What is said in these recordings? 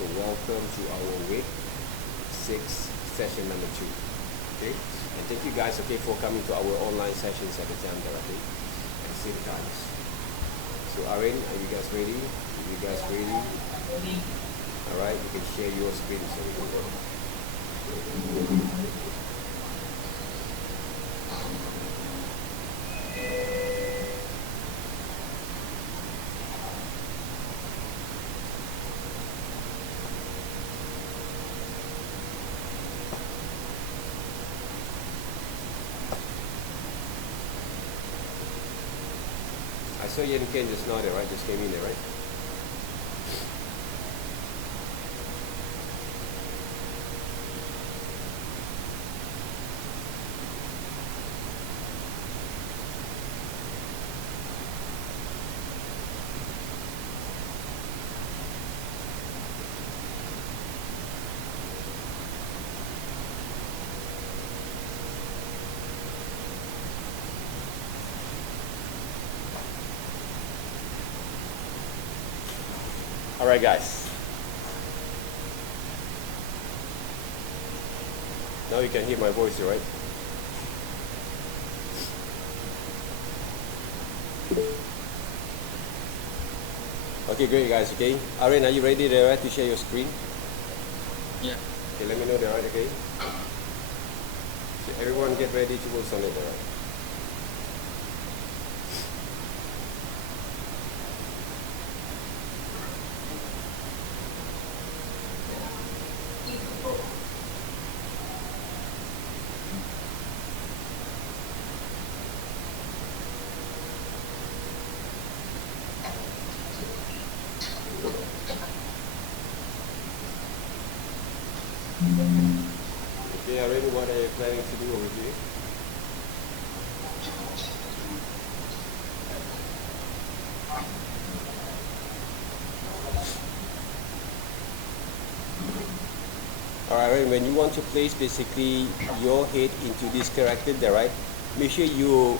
So welcome to our week 6 session number 2. Okay, and thank you guys, okay, for coming to our online sessions at the time directly at the same times. So Aaron, are you guys ready? Are you guys ready? All right, you can share your screen so we can go. I saw Yen Ken just now there, right? Just came in there, right? All right, guys. Now you can hear my voice, right? Okay, great, guys. Okay, Aaron, are you ready there, right, to share your screen? Yeah. Okay, let me know there, right? Okay. So everyone, get ready to work on it, all right? Okay, Aaron, what are you planning to do over here? Alright, Aaron, when you want to place basically your head into this character there, right? Make sure you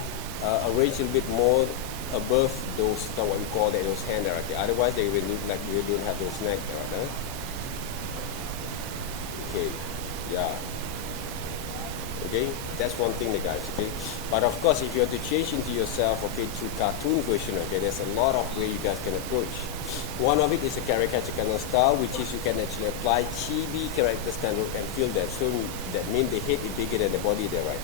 arrange a little bit more above those, what we call that, those hands there, okay? Otherwise they will look like you don't have those neck there, right? Okay, yeah. Okay, that's one thing, guys. Okay, but of course, if you have to change into yourself, okay, through cartoon version, okay, there's a lot of way you guys can approach. One of it is a caricature kind of style, which is you can actually apply chibi characters kind of and feel that. So that means the head is bigger than the body there, right?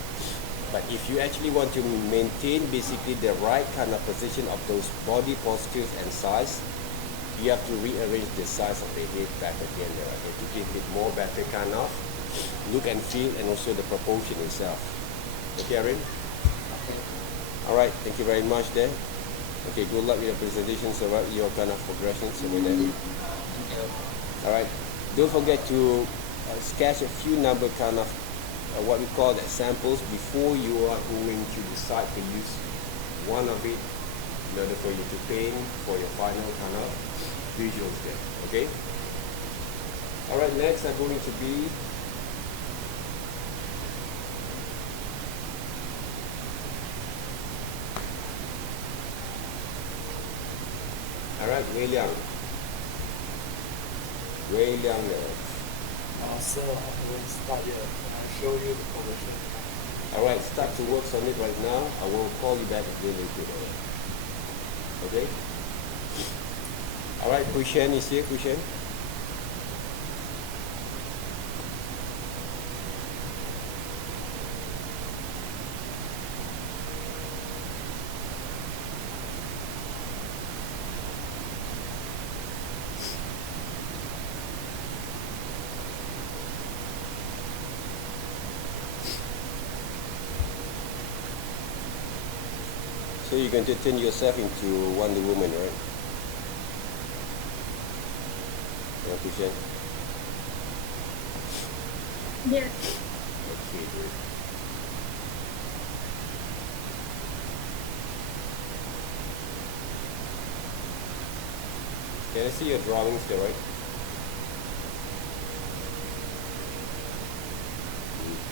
But if you actually want to maintain basically the right kind of position of those body postures and size, you have to rearrange the size of the head back again there, okay, to give it more better kind of look and feel, and also the proportion itself. Okay, Aaron? Okay. Alright, thank you very much there. Okay, good luck with your presentations about your kind of progressions over there. Thank you. Alright, don't forget to sketch a few number kind of what we call that samples before you are going to decide to use one of it in order for you to paint for your final kind of visuals there. Okay? Alright, next are going to be alright, Wei Liang. Wei Liang there. Sir, I will start yet. I'll show you the progression. Alright, start to work on it right now. I will call you back again later. Okay? Alright, Kushen is here, Kushen. So you're going to turn yourself into Wonder Woman, right? Yeah, Kushen? Yes. Okay, great. Can I see your drawings there, right?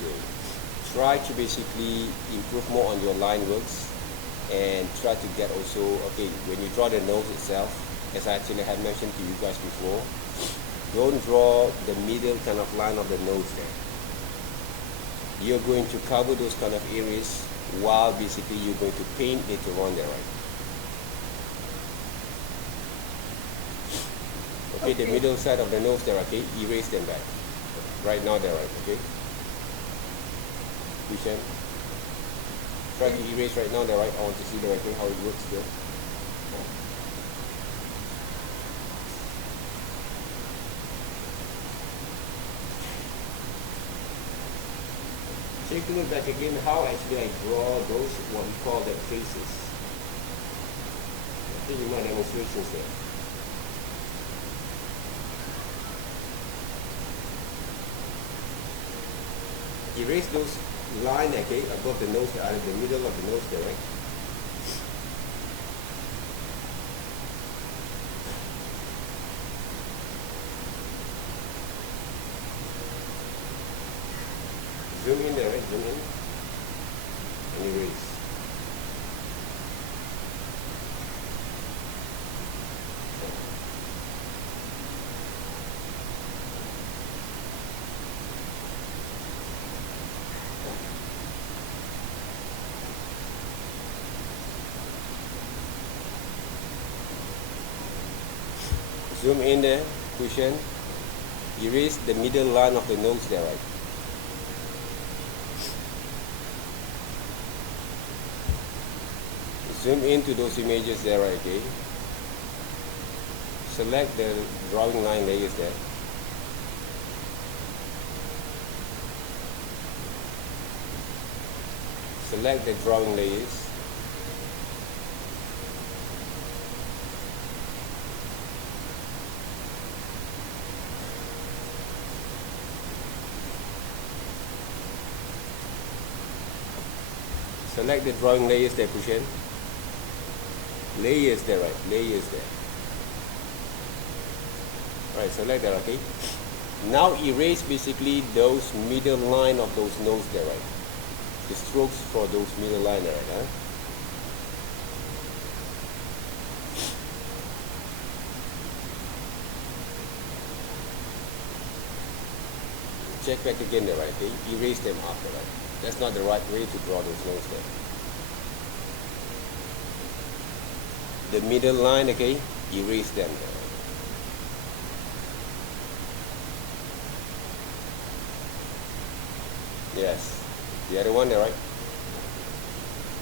Okay. Try to basically improve more on your line works, and try to get also, okay, when you draw the nose itself, as I actually had mentioned to you guys before, don't draw the middle kind of line of the nose there. You're going to cover those kind of areas while basically you're going to paint later on there, right? Okay, the middle side of the nose there, okay, erase them back. Right now there, right, okay? Vishen, try to erase right now there, right? I want to see the right thing, how it works there. Take a look back again how actually I draw those what we call the faces. I think you might demonstrations there. Erase those line, okay, above the nose, out of the middle of the nose there, right? Zoom in there, right? Zoom in. And erase. Zoom in there, cushion. Erase the middle line of the nose there, right? Zoom into those images there, right, okay? Select the drawing line layers there. Select the drawing layers. Select the drawing layers there, Kushen. Layers there, right? Layers there. Right, select that, okay? Now erase basically those middle line of those nose there, right? The strokes for those middle line there, right? Huh? Check back again there, right? Okay? Erase them after, right? That's not the right way to draw those nose there. The middle line, okay, erase them there. Yes, the other one there, right?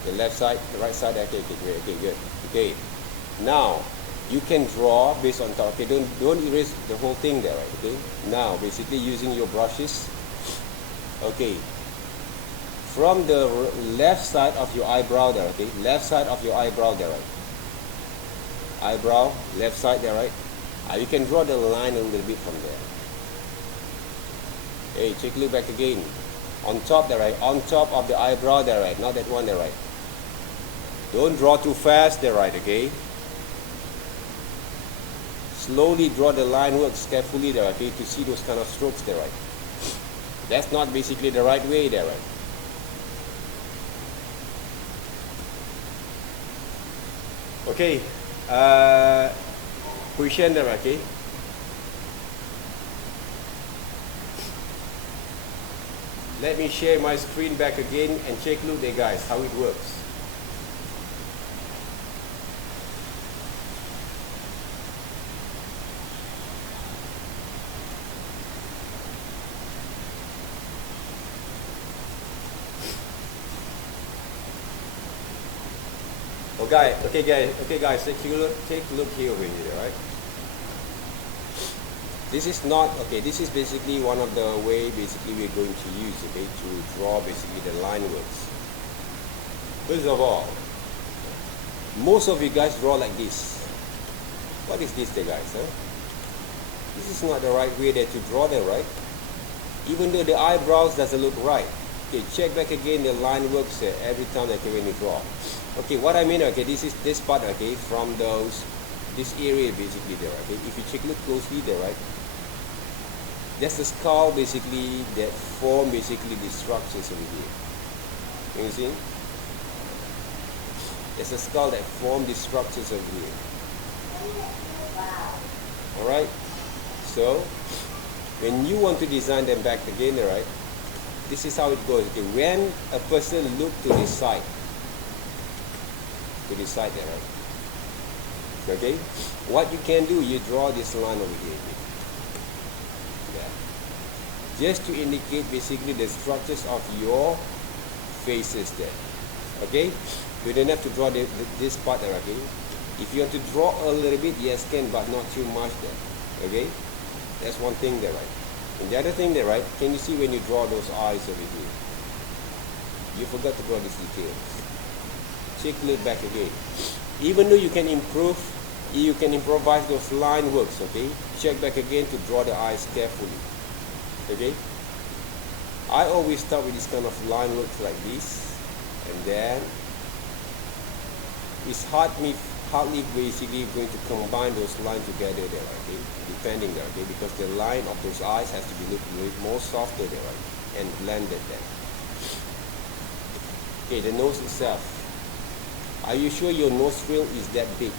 The left side, the right side, okay, great, okay, good. Okay, now you can draw based on top. Okay, don't erase the whole thing there, right? Okay, now basically using your brushes, okay, from the left side of your eyebrow there, okay, left side of your eyebrow there, right? Eyebrow, left side there, right? You can draw the line a little bit from there. Hey, take a look back again. On top there, right? On top of the eyebrow there, right? Not that one there, right? Don't draw too fast there, right? Okay? Slowly draw the line works carefully there, okay? To see those kind of strokes there, right? That's not basically the right way there, right? Okay. Position there, okay? Let me share my screen back again and check a look there, guys, how it works. Okay guys, take a look here over here, right? This is not, okay, this is basically one of the way basically we're going to use, okay, to draw basically the line works. First of all, most of you guys draw like this. What is this there, guys, huh? This is not the right way there to draw there, right? Even though the eyebrows doesn't look right. Okay, check back again the line works every time that when you draw. Okay, what I mean, okay, this is this part, okay, from this area basically there, okay. If you check look closely there, right, that's the skull basically that form basically the structures over here. You see? It's a skull that form the structures over here. Alright? So when you want to design them back again, right, this is how it goes. Okay, when a person look to this side there, right, okay, what you can do, you draw this line over here. Yeah. Just to indicate basically the structures of your faces there. Okay, you don't have to draw this part there. Okay, if you want to draw a little bit, yes, can, but not too much there. Okay, that's one thing there, right? And the other thing there, right, can you see when you draw those eyes over here, you forgot to draw these details. Take a look back again. Even though you can improvise those line works, okay, check back again to draw the eyes carefully. Okay, I always start with this kind of line works like this, and then it's hardly basically going to combine those lines together there, okay, depending there, okay, because the line of those eyes has to be looked more softer there, right, and blended there. Okay, the nose itself. Are you sure your nostril is that big?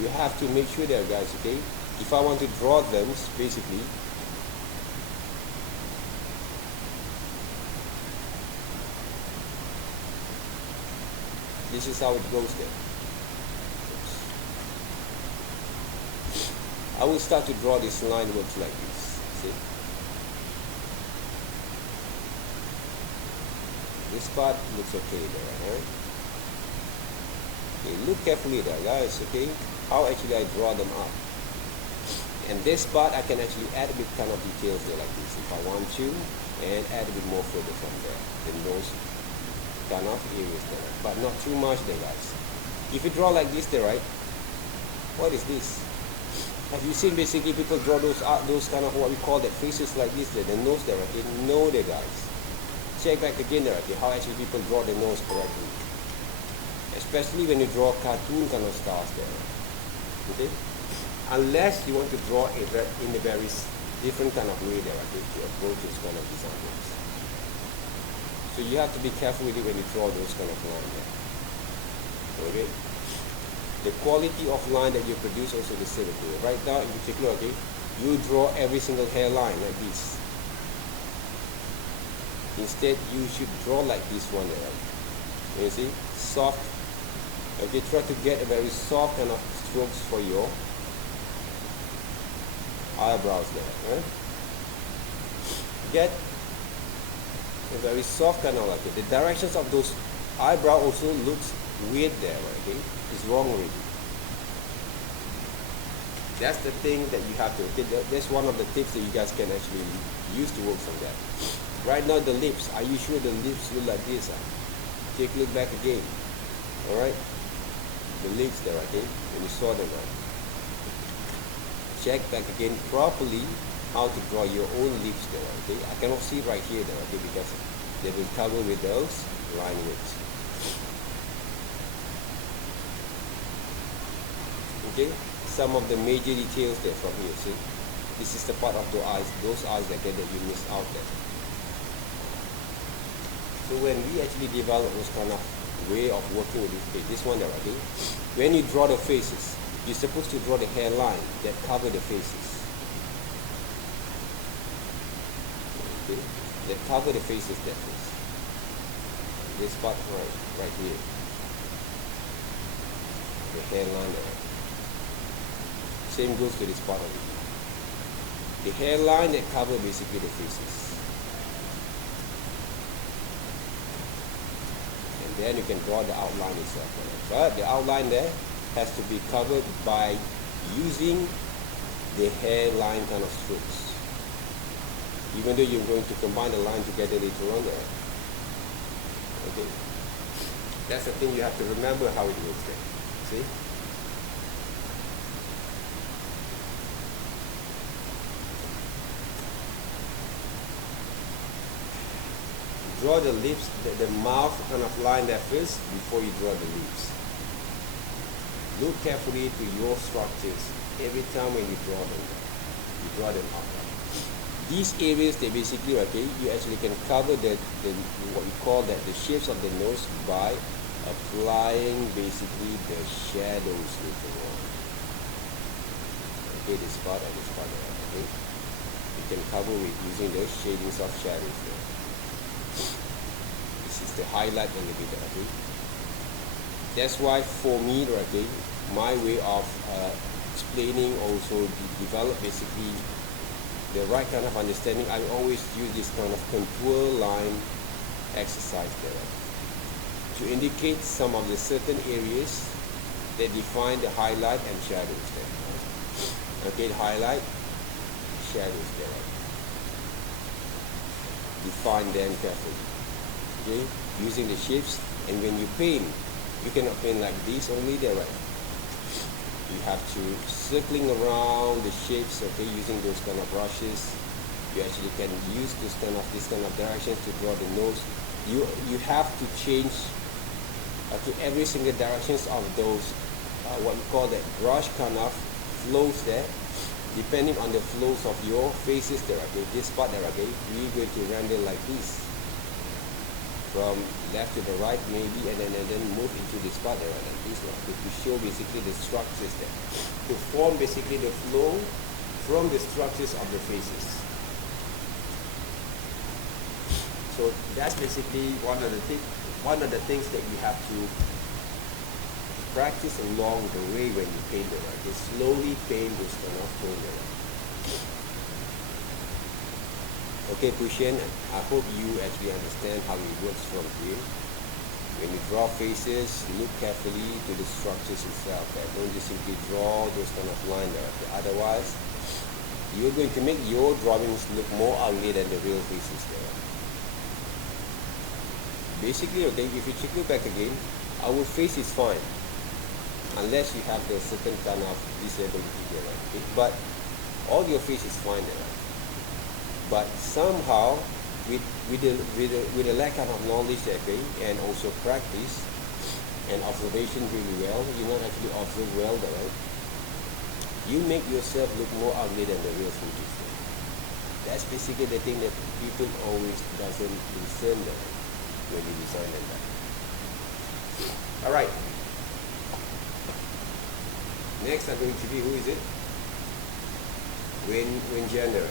You have to make sure there, guys, okay? If I want to draw them, basically, this is how it goes there. I will start to draw this line works like this. See? This part looks okay there, right? Okay, look carefully there, guys, okay? How actually I draw them up. And this part I can actually add a bit kind of details there like this if I want to, and add a bit more further from there. Then those kind of areas there, but not too much there, guys. If you draw like this there, right? What is this? Have you seen basically people draw those kind of what we call that faces like this there, the nose there, okay? No there, guys. Check back again there, okay, how actually people draw the nose correctly. Especially when you draw cartoon kind of stars there. Okay? Unless you want to draw in a very different kind of way there, okay, to approach this kind of design works. So you have to be careful with it when you draw those kind of lines there. Okay? The quality of line that you produce also the same. Okay? Right now in particular, okay, you draw every single hairline like this. Instead, you should draw like this one there, right? You see? Soft. Okay, try to get a very soft kind of strokes for your eyebrows there, right? Get a very soft kind of like it. The directions of those eyebrow also looks weird there, right? Okay? It's wrong already. That's the thing that you have to, okay? That's one of the tips that you guys can actually use to work on that. Right now the lips, are you sure the lips look like this? Take a look back again. Alright? The lips there, okay? When you saw them, right? Check back again properly how to draw your own lips there, okay? I cannot see right here there, okay? Because they will cover with those line works. Okay? Some of the major details there from here, see? This is the part of the eyes, those eyes that you miss out there. So when we actually develop this kind of way of working with this face, this one there, okay? When you draw the faces, you're supposed to draw the hairline that cover the faces. Okay? That cover the faces, that is. This part right here. The hairline there. Same goes to this part of it. The hairline that cover basically the faces. Then you can draw the outline itself. But the outline there has to be covered by using the hairline kind of strokes. Even though you're going to combine the line together later on there. Okay. That's the thing you have to remember how it works there. See? Draw the lips, the mouth kind of line there first before you draw the lips. Look carefully to your structures every time when you draw them. You draw them out. These areas, they basically, okay, you actually can cover the what we call that the shapes of the nose by applying basically the shadows later on. okay, this part and this part there, okay. You can cover with using the shading soft shadows there. This is the highlight a little bit, okay. That's why for me, okay, my way of explaining also develop basically the right kind of understanding. I always use this kind of contour line exercise there to indicate some of the certain areas that define the highlight and shadows there. Okay, highlight, shadows there. Define them carefully. Okay, using the shapes, and when you paint, you cannot paint like this only there, right? You have to circling around the shapes, okay, using those kind of brushes. You actually can use this kind of directions to draw the nose. You have to change to every single directions of those what we call that brush kind of flows there, depending on the flows of your faces there, okay. This part there, okay, we're going to render like this, from left to the right maybe, and then move into this part there, like this one, okay, to show basically the structures there, to form basically the flow from the structures of the faces. So that's basically one of the things that you have to practice along the way when you paint it, right? Just slowly paint this kind of tone there. Okay, Pushen, I hope you actually understand how it works from here. When you draw faces, look carefully to the structures itself. Okay? Don't just simply draw those kind of lines there. Okay? Otherwise, you're going to make your drawings look more ugly than the real faces there. Basically, okay, if you check it back again, our face is fine, unless you have the certain kind of disability there, right? Okay? But all your face is fine there, right? But somehow, with a lack of knowledge, okay, and also practice and observation really well, you not actually observe well there, right? You make yourself look more ugly than the real features there. That's basically the thing that people always doesn't discern there when you design them back. Alright. Next I'm going to be, who is it? Win Gender.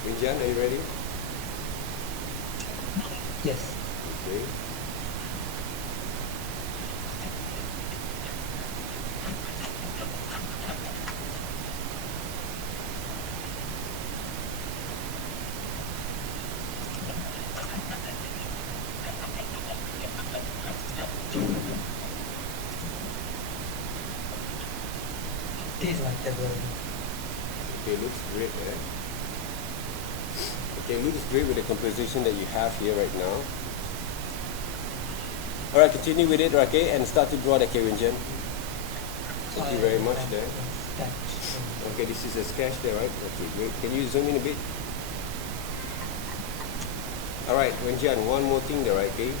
Winjan, are you ready? Yes. Okay. This is my tablet. Okay, looks great there. Okay, looks great with the composition that you have here right now. Alright, continue with it, okay, and start to draw the Winjan. Thank you very much there. Okay, this is a sketch there, right? Okay, great. Can you zoom in a bit? Alright, Winjan, one more thing there, right, okay?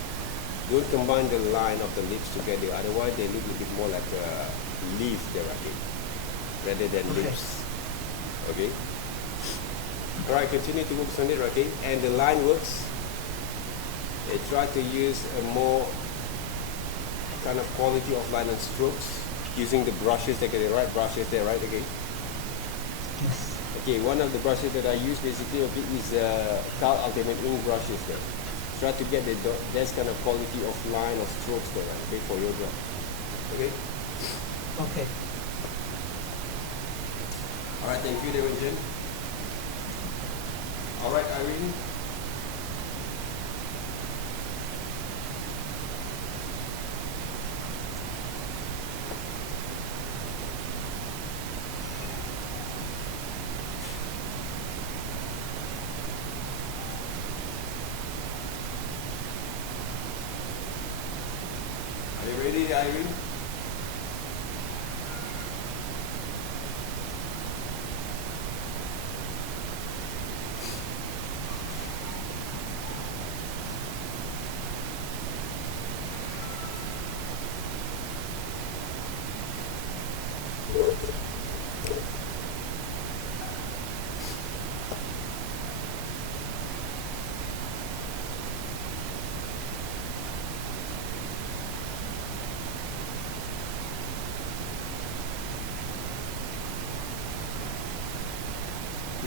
Don't combine the line of the lips together, otherwise they look a bit more like a leaf there, okay? Rather than lips. Okay? Alright, continue to work on it, okay? And the line works. Try to use a more kind of quality of line and strokes using the brushes, the right brushes there, right? Okay. Yes. Okay, one of the brushes that I use basically is Carl Ultimate Ink brushes there. Try to get that kind of quality of line or strokes there, right? Okay, for your draw. Okay. Okay. Alright, thank you, Devanjan. Alright, Irene. Are you ready, Irene?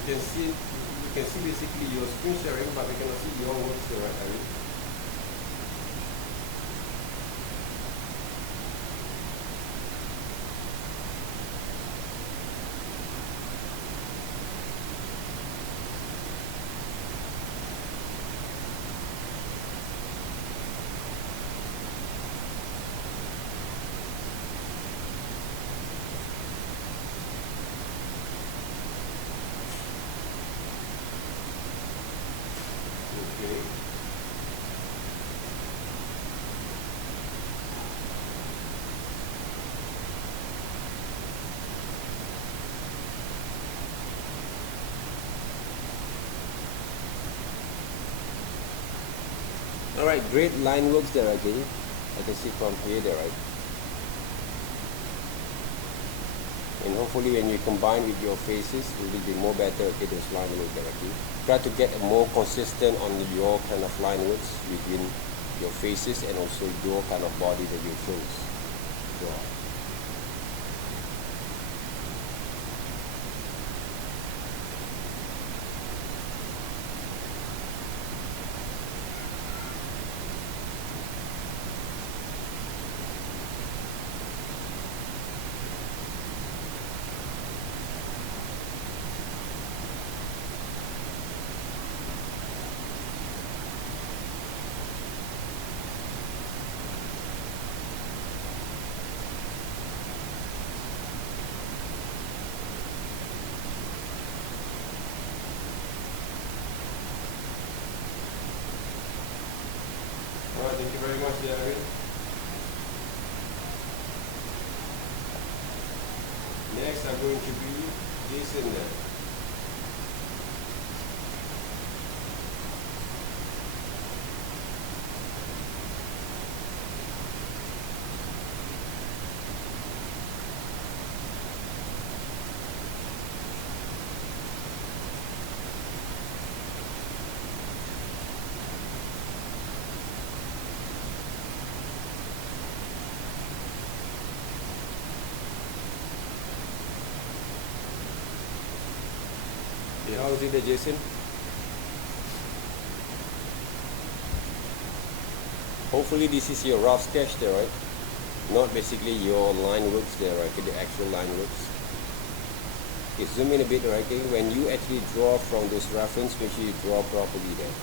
you can see basically your screen sharing, but we cannot see your works there, right, Ari? Okay. Alright, great line works there again. I can see from here there, right? And hopefully when you combine with your faces, it will be more better, okay, those line works there, okay? Try to get more consistent on your kind of line works within your faces and also your kind of body that you chose. Draw. Alright, thank you very much, Darren. Next, I'm going to be Jason there. Yeah, how is it there, Jason? Hopefully this is your rough sketch there, right? Not basically your line works there, right? The actual line works. Okay, zoom in a bit, right? Okay? When you actually draw from those reference, make sure you draw properly there.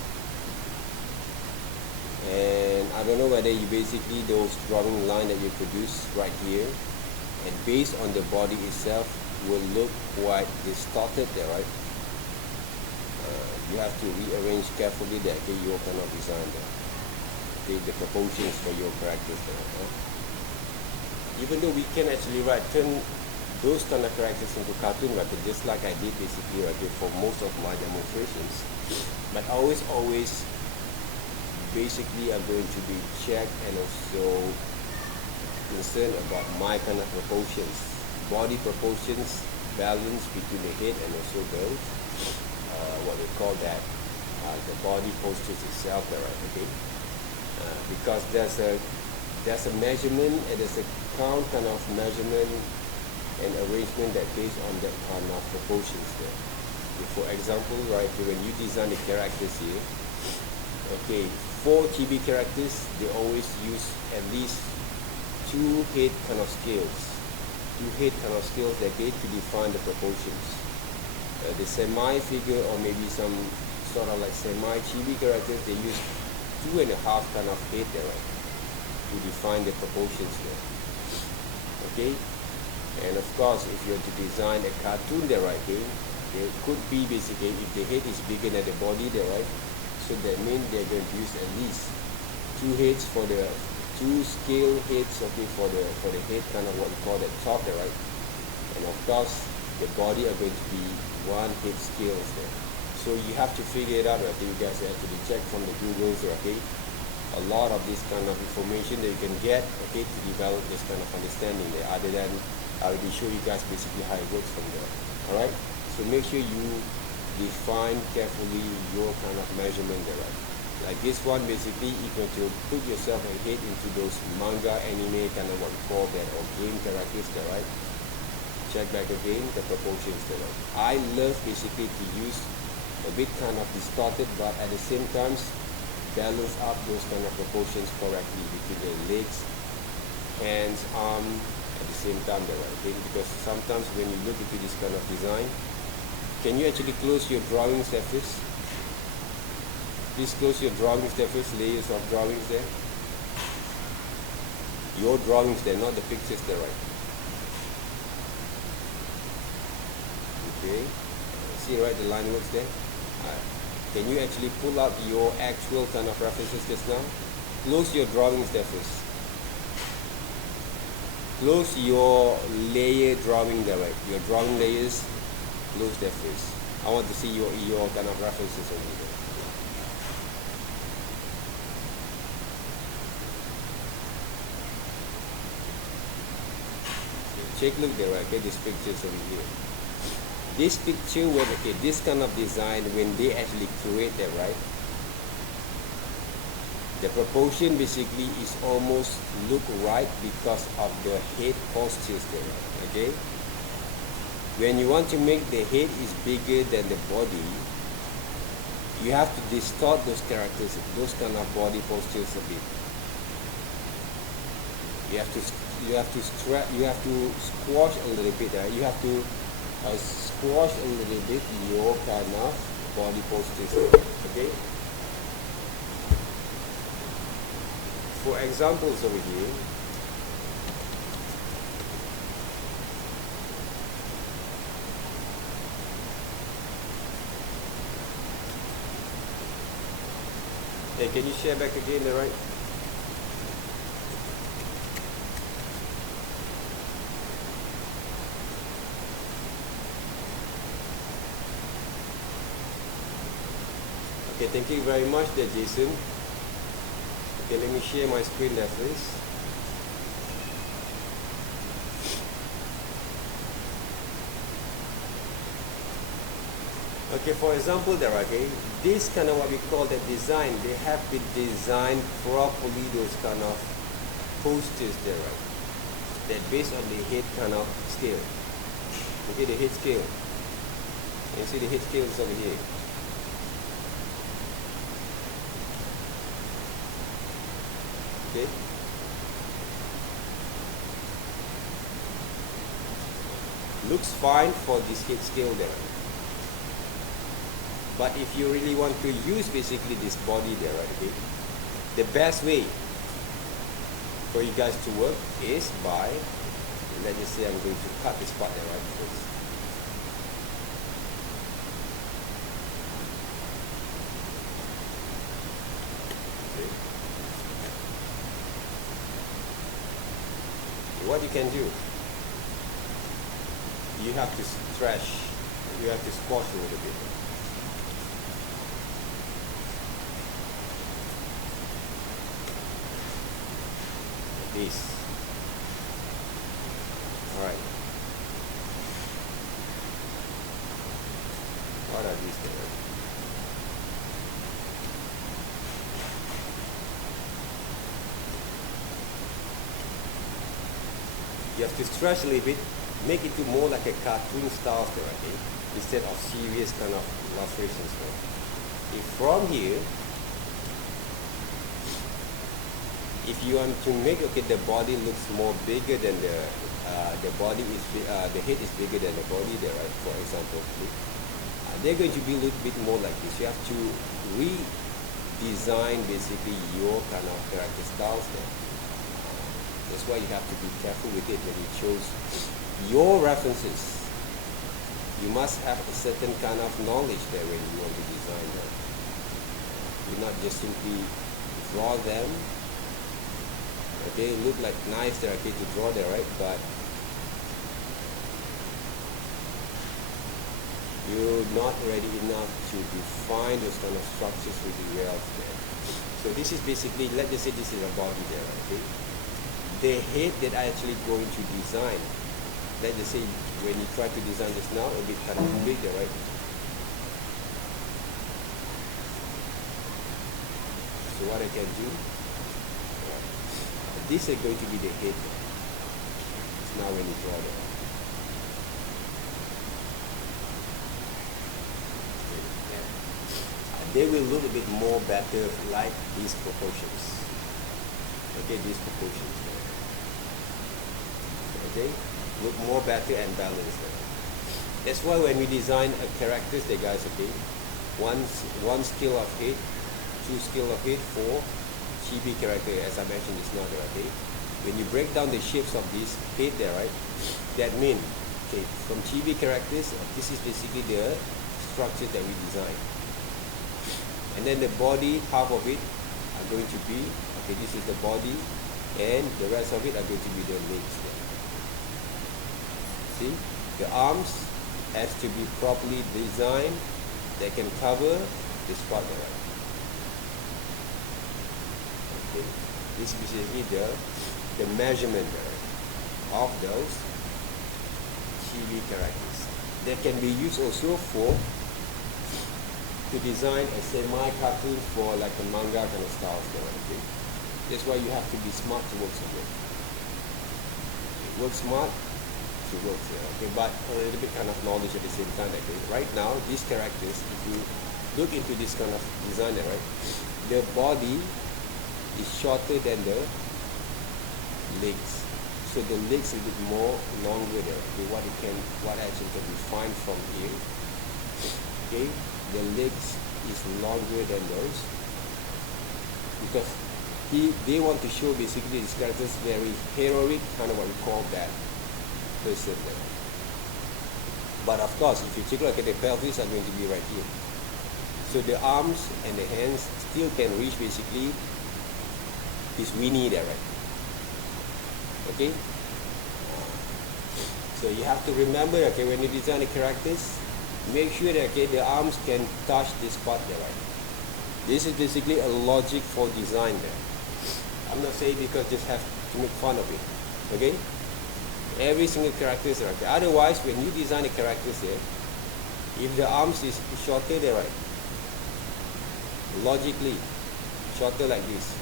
And I don't know whether you basically those drawing line that you produce right here, and based on the body itself, will look quite distorted there, right? You have to rearrange carefully that, okay, your kind of design there. Okay, the proportions for your characters there. Even though we can actually turn those kind of characters into cartoon, right? Just like I did basically right here for most of my demonstrations. But always basically I'm going to be checked and also concerned about my kind of proportions, body proportions, balance between the head and also those. What we call that, the body postures itself, right? Okay, because there's a measurement and there's a count kind of measurement and arrangement that based on that kind of proportions there. For example, right, when you design the characters here, okay, for chibi characters, they always use at least two head kind of scales that get to define the proportions. The semi-figure or maybe some sort of like semi-chibi characters, they use 2.5 kind of head there, right, to define the proportions there. Okay, and of course, if you're to design a cartoon there, right, okay, it could be basically if the head is bigger than the body there, right, so that means they're going to use at least two heads for the two scale heads, okay, for the head kind of what we call that top there, right, and of course the body are going to be one head scales there. So you have to figure it out, right? You guys have to check from the Googles, okay? A lot of this kind of information that you can get, okay, to develop this kind of understanding there. Other than I'll be show you guys basically how it works from there. Alright? So make sure you define carefully your kind of measurement there, right? Like this one basically, if you want to put yourself ahead into those manga, anime kind of what we call that, or game characters there, right? check back again the proportions there. I love basically to use a bit kind of distorted, but at the same time balance out those kind of proportions correctly between the legs, hands, arm at the same time there, okay? Because sometimes when you look into this kind of design, can you actually close your drawings there first? Please close your drawings there first, layers of drawings there. Your drawings there, not the pictures there, right? Okay, see right the line works there. Can you actually pull out your actual kind of references just now? Close your drawings there first. Close your layer drawing there, right? Your drawing layers, close there first. I want to see your kind of references over there. Take a look there, right? Okay, these pictures over here. This picture, when okay, this kind of design, when they actually create that, right? The proportion basically is almost look right because of the head postures there, okay? When you want to make the head is bigger than the body, you have to distort those characters, those kind of body postures a bit. You have to squash a little bit. You have to squash a little bit your kind of body postures. Okay. For examples over here, hey, can you share back again, right? Okay, thank you very much there, Jason. Okay, let me share my screen there, please. Okay, for example there, okay, this kind of what we call the design, they have been designed properly, those kind of posters there, right? That based on the head kind of scale. Okay, the head scale. You see the head scale is over here. Okay. Looks fine for this head scale there. But if you really want to use basically this body there, right, okay, the best way for you guys to work is by, let's just say I'm going to cut this part there, right, first. What you can do, you have to stretch, you have to squash a little bit. Like this. Alright. What are these there? You have to stretch a little bit, make it to more like a cartoon style there, okay? Instead of serious kind of illustrations. Right? If from here, if you want to make the body looks more bigger than the body is the head is bigger than the body there, right? For example, they're going to be a little bit more like this. You have to redesign basically your kind of character styles there. That's why you have to be careful with it when you choose your references. You must have a certain kind of knowledge there when you want to design them. You not just simply draw them. Okay, look like nice there, okay, to draw there, right? But you're not ready enough to define those kind of structures really well there. So this is basically, let's just say this is a body there, okay? The head that I actually going to design, let's just say when you try to design this now, a bit kind of big there, right? So what I can do, this is going to be the head. It's now when you draw there. they will look a bit more better like these proportions. Okay, these proportions. Okay, look more better and balanced. That's why when we design a characters, they guys, okay, one scale of 8, 2 scale of 8, 4 chibi character, as I mentioned just now, okay. When you break down the shapes of these 8 there, right, that means, okay, from chibi characters, this is basically the structure that we design. And then the body, half of it are going to be, okay, this is the body, and the rest of it are going to be the legs there. See, the arms has to be properly designed that can cover the spot there, right? Okay, this is basically the measurement there of those chibi characters. That can be used also to design a semi-cartoon for like a manga kind of styles there, okay? That's why you have to be smart to work somewhere. Work smart to work there, okay? But a little bit kind of knowledge at the same time, okay? Right now, these characters, if you look into this kind of design there, right? The body is shorter than the legs. So the legs is a bit more longer there, okay? What actually can be find from here, okay? The legs is longer than those because they want to show basically these characters very heroic, kind of what we call that person there. But of course, if you take a look at the pelvis are going to be right here. So the arms and the hands still can reach basically this weenie there, right? Okay? So you have to remember, okay, when you design the characters, make sure that, okay, the arms can touch this part there, right? This is basically a logic for design there. I'm not saying because just have to make fun of it, okay? Every single character is right. Otherwise, when you design the characters here, if the arms is shorter there, right? Logically, shorter like this,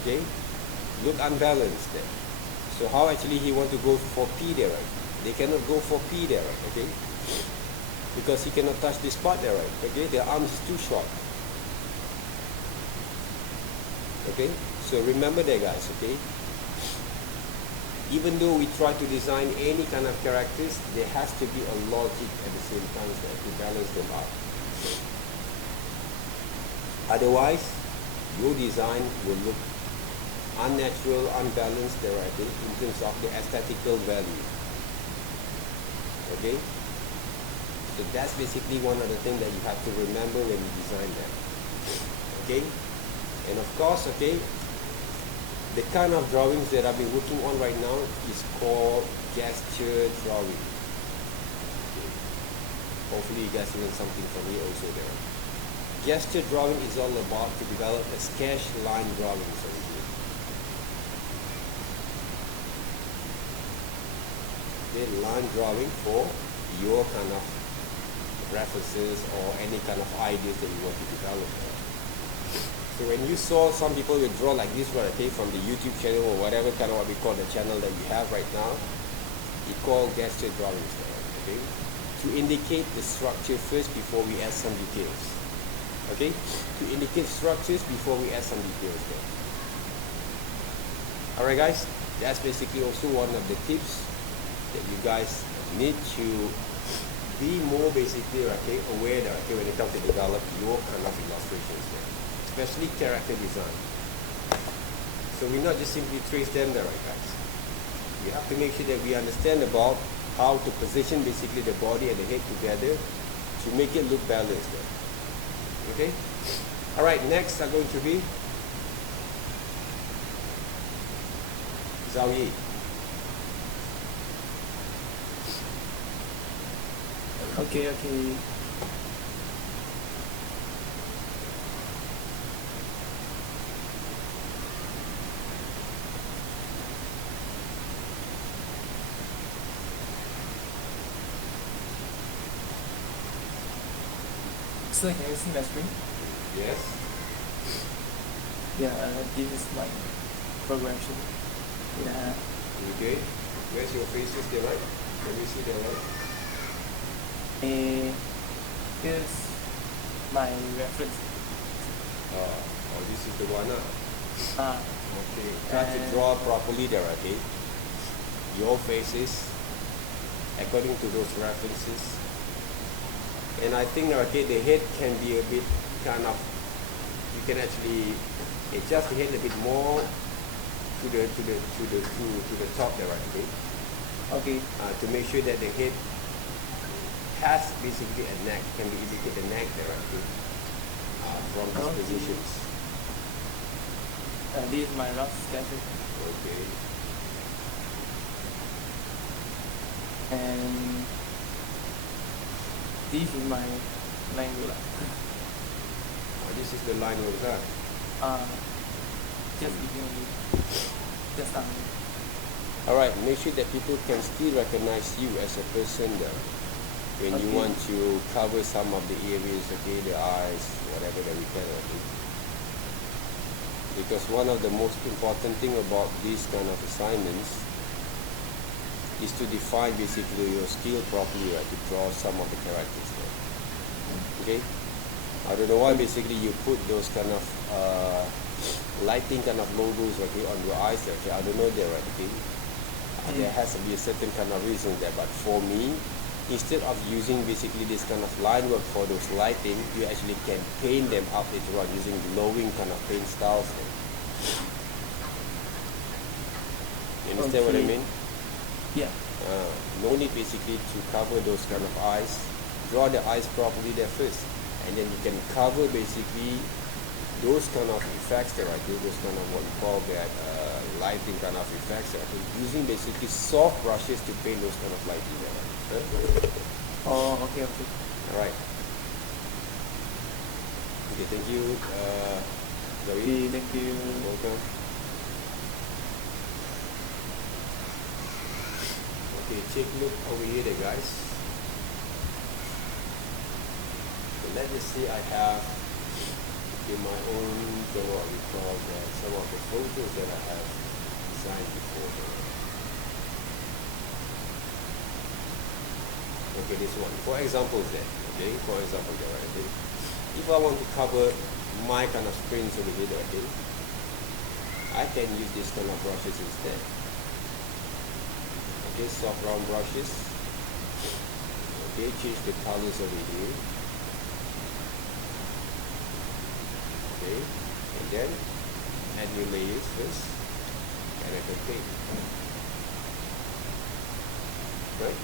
okay? Look unbalanced there. So how actually he want to go for P there, right? They cannot go for P there, right? Okay? Because he cannot touch this part there, right? Okay? The arm is too short. Okay? So remember that, guys, okay? Even though we try to design any kind of characters, there has to be a logic at the same time to balance them out. Otherwise, your design will look unnatural, unbalanced there, right? In terms of the aesthetical value. Okay? So that's basically one of the things that you have to remember when you design that. Okay? And of course, okay, the kind of drawings that I've been working on right now is called gesture drawing. Okay. Hopefully you guys learn something from me also there. Gesture drawing is all about to develop a sketch line drawings over here. Okay, line drawing for your kind of references or any kind of ideas that you want to develop. So when you saw some people will draw like this one, okay, from the YouTube channel or whatever kind of what we call the channel that we have right now, we call gesture drawings, okay, to indicate the structure first before we add some details. Okay, to indicate structures before we add some details there. Alright guys, that's basically also one of the tips that you guys need to be more basically, okay, aware that, okay, when it comes to develop your kind of illustrations there, especially character design. So we not just simply trace them there, right guys. We have to make sure that we understand about how to position basically the body and the head together to make it look balanced there. Okay? Alright, next are going to be Zhao Yi. Okay. So can you see my screen? Yes. Yeah, this is my progression. Yeah. Okay. Where's your faces there, right? Can you see there, right? Yes. my reference. This is the one. Okay, try to And- draw properly there, okay? Your faces according to those references. And I think, okay, the head can be a bit kind of, you can actually adjust the head a bit more to the top there, okay? Okay. To make sure that the head has basically a neck, can be indicate the neck there, okay? From these Okay. positions. This is my rough sketch. Okay. And this is my line ruler. This is the line of that. Just giving you just Alright, make sure that people can still recognize you as a person there. When you Okay. want to cover some of the areas, okay, the eyes, whatever that we can do. Because one of the most important thing about these kind of assignments is to define basically your skill properly, right, to draw some of the characters there. Okay? I don't know why basically you put those kind of lighting kind of logos, okay, on your eyes there, okay? I don't know there, right, okay? There has to be a certain kind of reason there, but for me, instead of using basically this kind of line work for those lighting, you actually can paint them up later on using glowing kind of paint styles there. You understand what I Okay. mean? yeah. No need basically to cover those kind of eyes. Draw the eyes properly there first, and then you can cover basically those kind of effects there, right? Those kind of what we call that lighting kind of effects there. Using basically soft brushes to paint those kind of lighting there. Right? Oh, okay. All right. Okay, thank you, Zoe. Okay, thank you. Welcome. Okay, take a look over here there, guys. So let me see, I have in my own, what we call that, some of the photos that I have designed before. Okay, this one. For example there, okay, for example there, right, okay. If I want to cover my kind of screens over here, okay, I can use this kind of brushes instead. Okay, soft round brushes. Okay, change the colors over here. Okay, and then add new layers first, and I can paint. Right?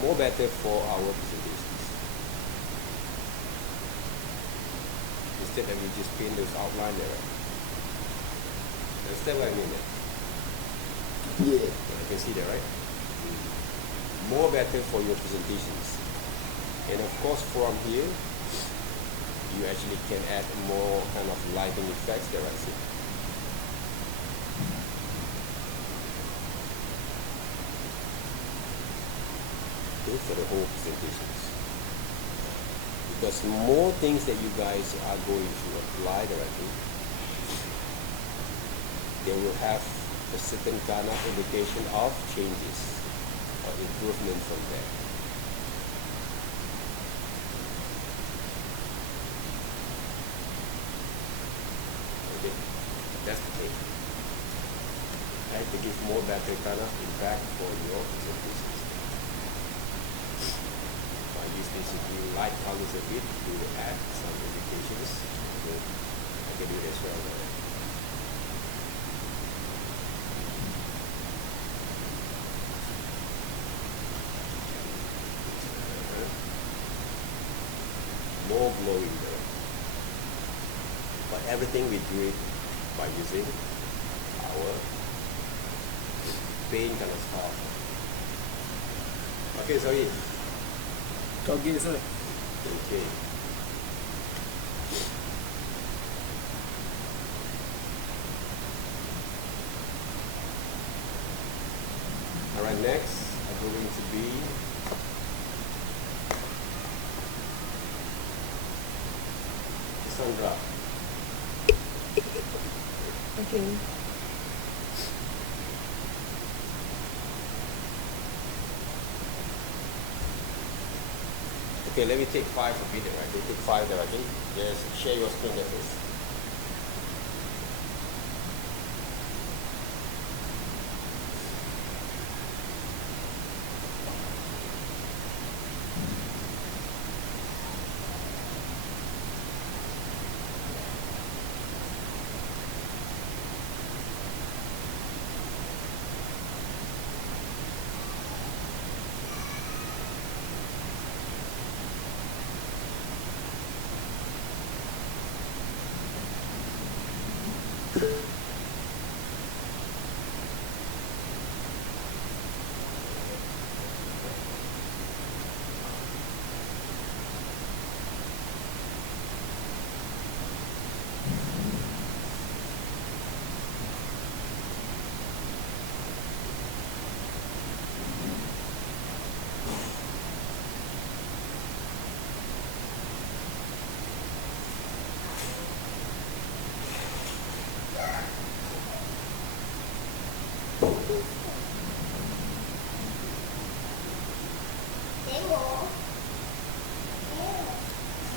More better for our presentations. Instead of we just paint those outline there. Understand what I mean there? Yeah. You can see that, right? More better for your presentations. And of course from here, you actually can add more kind of lighting effects there, I see. Okay, for the whole presentations. Because more things that you guys are going to apply directly, they will have a certain kind of indication of changes or improvement from there. Okay, that's the thing. Right, to give more better kind of impact for your presentations. I use basically light colors a bit to add some indications. Okay, I can do it as well. More glowing there. But everything we do it by using our paint kind of style. Okay, sorry. Okay, sir. Okay. Alright, next are going to be Sandra. Okay. Okay, let me take 5 of it, right? Take 5 there, okay? Just share your screen there, please.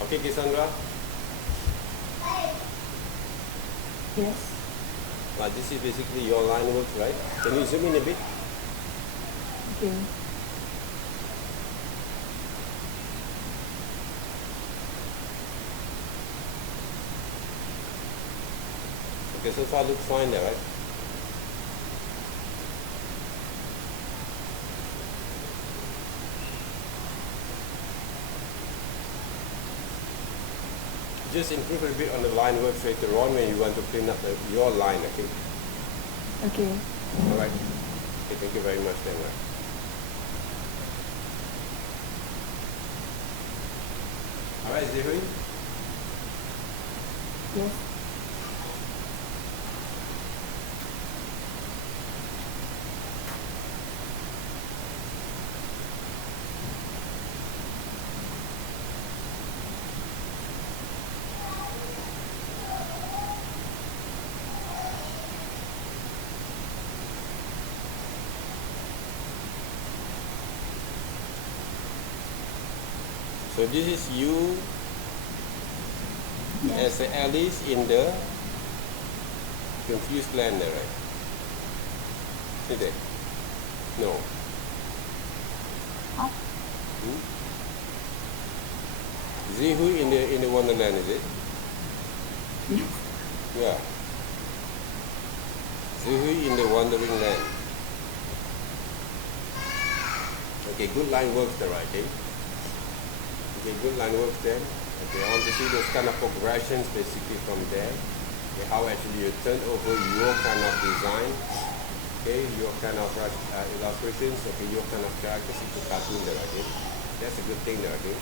Okay, Cassandra. Yes. This is basically your line work, right? Can you zoom in a bit? Okay. Okay, so far looks fine there, right? Just improve a bit on the line work later on when you want to clean up your line, okay? Okay. Alright. Okay, thank you very much then, right? Alright, Zihui? Yes. So this is you Yes. as Alice in the confused land there, right? Is it? No. Huh? Hmm? Zihu in the Wonderland, is it? Yes. Yeah. Zihu in the Wandering Land. Okay, good line works there, right? Okay? Okay, good line works there. Okay, I want to see those kind of progressions basically from there. Okay, how actually you turn over your kind of design. Okay, your kind of illustrations. Okay, your kind of characters into cartoon there. Okay, that's a good thing there. Okay.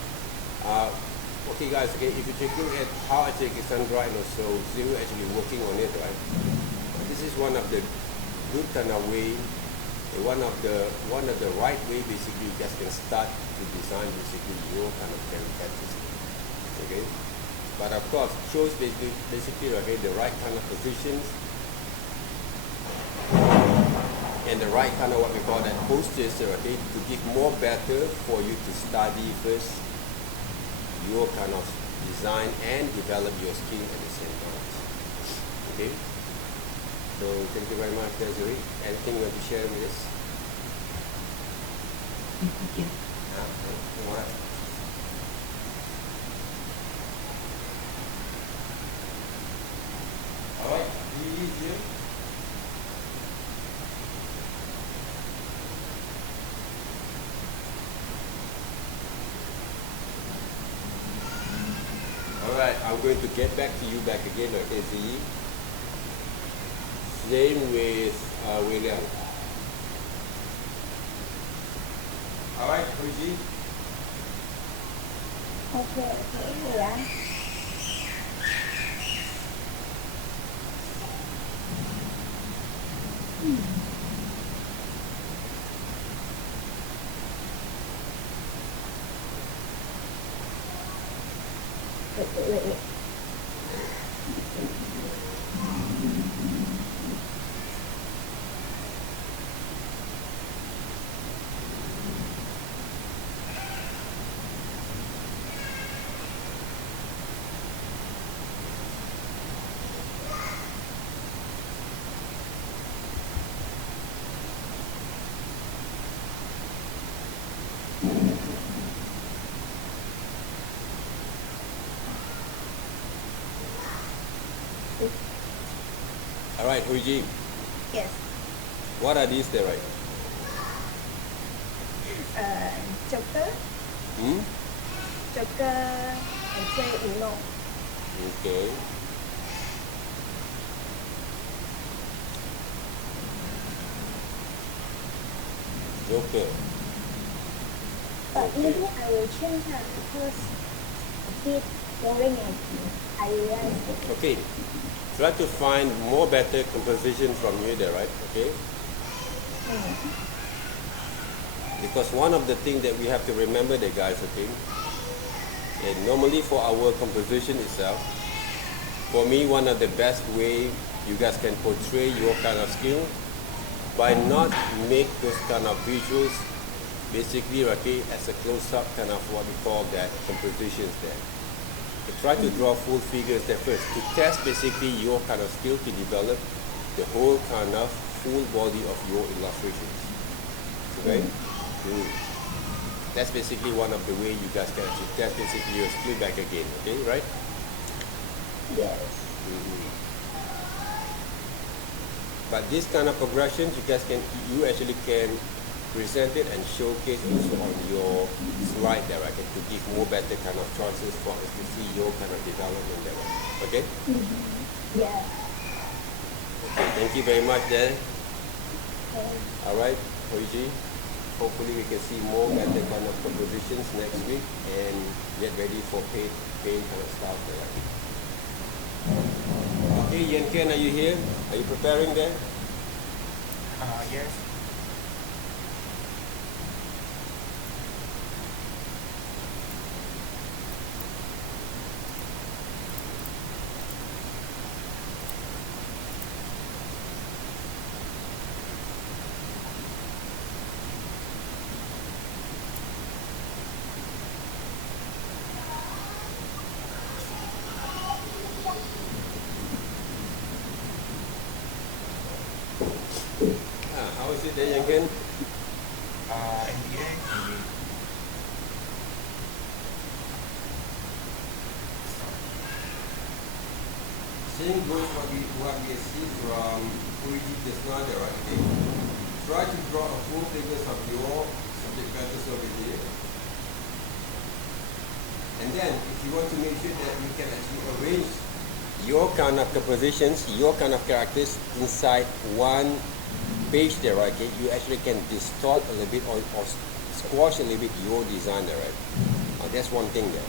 Okay, guys. Okay, if you take a look at how actually Cassandra and also Zero actually working on it, right? This is one of the good kind of way. One of the right way basically you just can start to design basically your kind of characters. Okay, but of course shows basically okay, the right kind of positions and the right kind of what we call that postures, okay, to give more better for you to study first your kind of design and develop your skill at the same time. Okay, so thank you very much, Desiree. Anything you want to share with us? Thank you. All right. All right, easy. All right, I'm going to get back to you back again, okay, Z. Same with William. All right, Fuji. Okay, yeah. Wait. All right, Huiji, Yes. what are these there, right? Joker. Hmm? Joker and play Uno. Okay. Joker. But Okay. maybe I will change that because a bit boring and I realize it. Okay. Try to find more better composition from you there, right? Okay. Because one of the things that we have to remember there, guys, okay, and normally for our composition itself, for me, one of the best way you guys can portray your kind of skill by not make those kind of visuals basically, okay, as a close-up kind of what we call that compositions there. Try to draw full figures there first to test basically your kind of skill to develop the whole kind of full body of your illustrations. Okay? That's basically one of the way you guys can actually test basically your skill back again. Okay, right? Yes. But this kind of progressions, you actually can present it and showcase also on your slide there, right? To give more better kind of choices for us to see your kind of development there. Okay? Yeah. Okay, thank you very much there. Okay. All right, Hoiji. Hopefully we can see more better kind of compositions next week and get ready for paint kind of stuff there. Okay, Yen-Ken, are you here? Are you preparing there? Yes. How is it there, Yen-Ken? NBA. Same goes what we see from Hoiji just now there, right? Okay. Try to draw a full figures of your subject matters over here. And then, if you want to make sure that you can actually arrange your kind of compositions, your kind of characters inside one page there, right? Okay, you actually can distort a little bit or squash a little bit your design there, right? That's one thing there.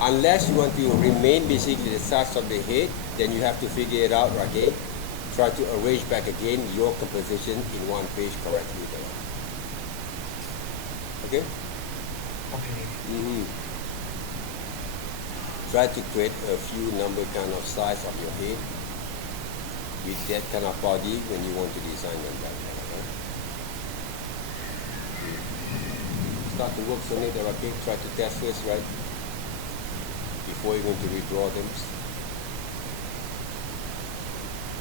Unless you want to remain basically the size of the head, then you have to figure it out, okay? Try to arrange back again your composition in one page correctly there. Okay? Okay. Try to create a few number kind of size of your head with that kind of body when you want to design them back there. Okay? Start to work on it, okay? Try to test first, right? Before you're going to redraw them.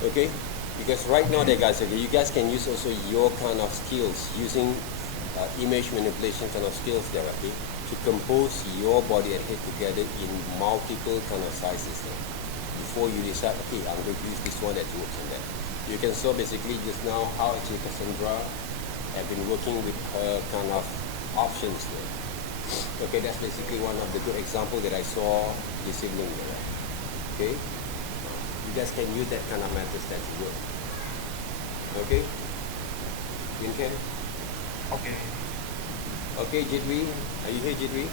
Okay? Because right now there, guys, okay, you guys can use also your kind of skills using image manipulation kind of skills there, okay, to compose your body and head together in multiple kind of sizes there. Before you decide, okay, I'm going to use this one that works on that. You can saw basically just now how actually Cassandra have been working with her kind of options there. Okay, that's basically one of the good examples that I saw this evening there. Okay? You guys can use that kind of methods that work. Okay? Yen-Ken? Okay. Okay, Jidwi? Are you here, Jidwi?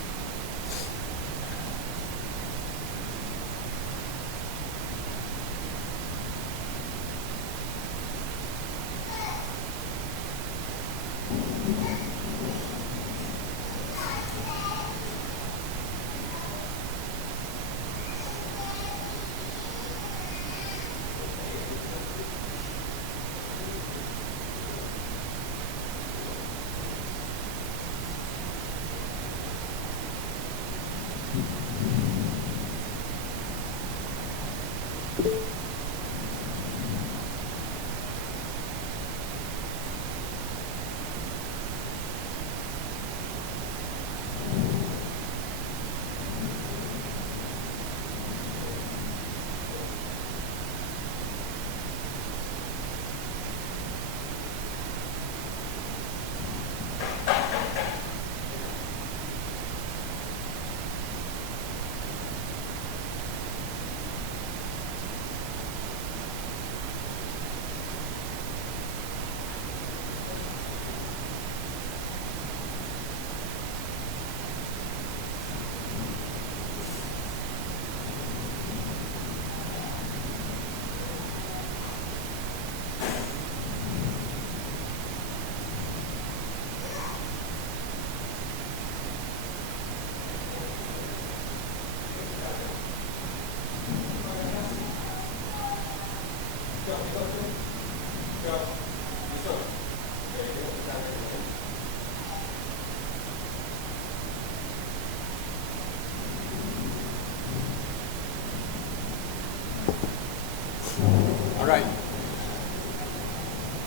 Alright.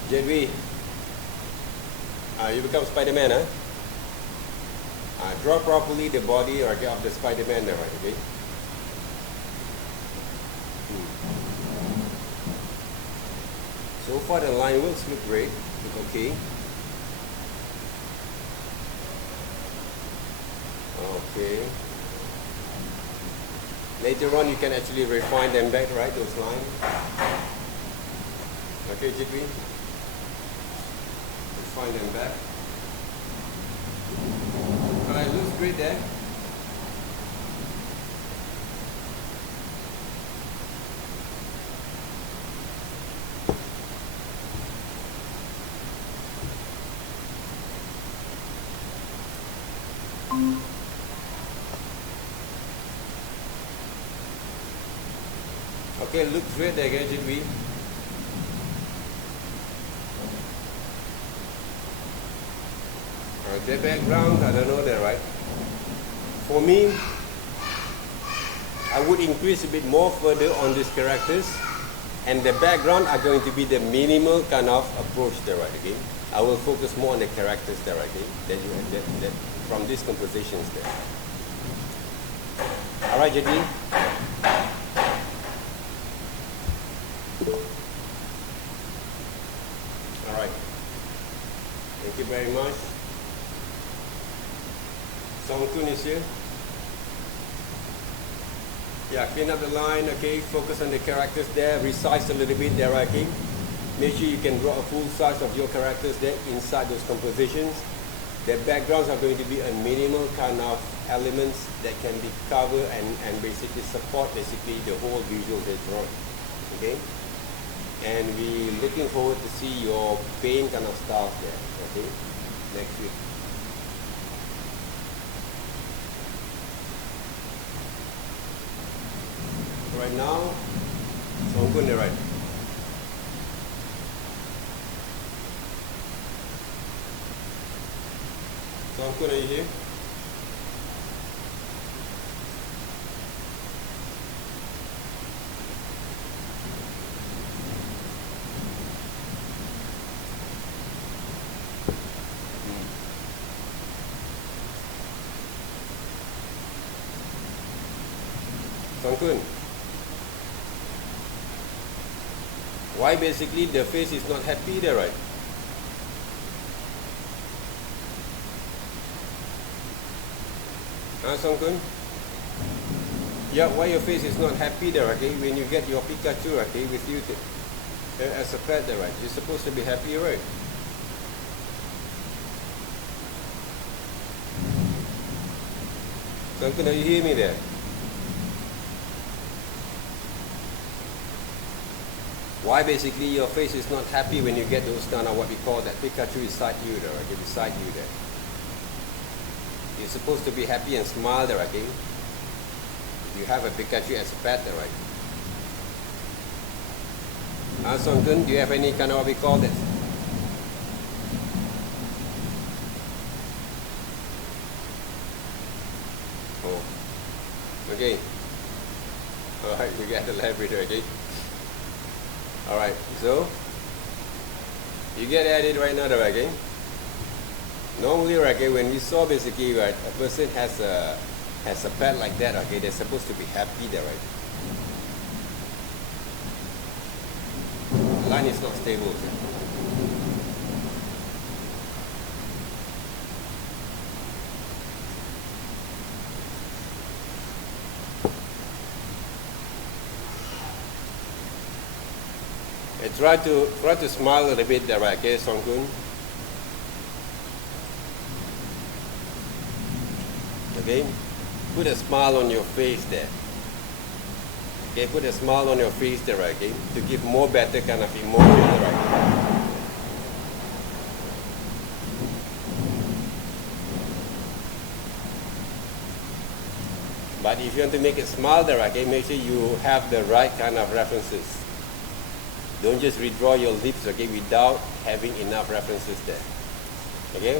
JV. You become Spider-Man, huh? Draw properly the body or of the Spider-Man there, right? Okay. So far the line works look great, look okay. Okay. Later on you can actually refine them back, right, those lines. Okay, JP. Refine them back. Alright, looks great there. Okay, looks great there, JP. The background, I don't know that, right? For me, I would increase a bit more further on these characters, and the background are going to be the minimal kind of approach there, right? Okay, I will focus more on the characters there, okay? That from these compositions there. All right, JD. All right. Thank you very much. Songkun is here. Yeah, clean up the line, okay, focus on the characters there, resize a little bit there, okay. Make sure you can draw a full size of your characters there inside those compositions. The backgrounds are going to be a minimal kind of elements that can be covered and basically support basically the whole visual later on, okay. And we looking forward to see your paint kind of stuff there, okay, next week. Right now, so I'm going to write. So I'm going to here. Songkun. Why basically the face is not happy there, right? Songkun? Yeah, why your face is not happy there, okay? When you get your Pikachu, okay, with you as a pet there, right? You're supposed to be happy, right? Songkun, do you hear me there? Why basically your face is not happy when you get those kind of what we call that Pikachu beside you there, okay, beside you there. You're supposed to be happy and smile there, okay? You have a Pikachu as a pet there, right? Songkun, do you have any kind of what we call that? Oh. Okay. Alright, we got the library, okay? Alright, so you get at it right now, okay? Normally, okay, when we saw basically right, a person has a pet like that, okay, they're supposed to be happy there, right? The line is not stable. Okay? Try to smile a little bit there, okay, Songkun? Okay, put a smile on your face there. Okay, put a smile on your face there, okay, to give more better kind of emotion there, right? But if you want to make it smile there, okay, make sure you have the right kind of references. Don't just redraw your lips, okay, without having enough references there. Okay?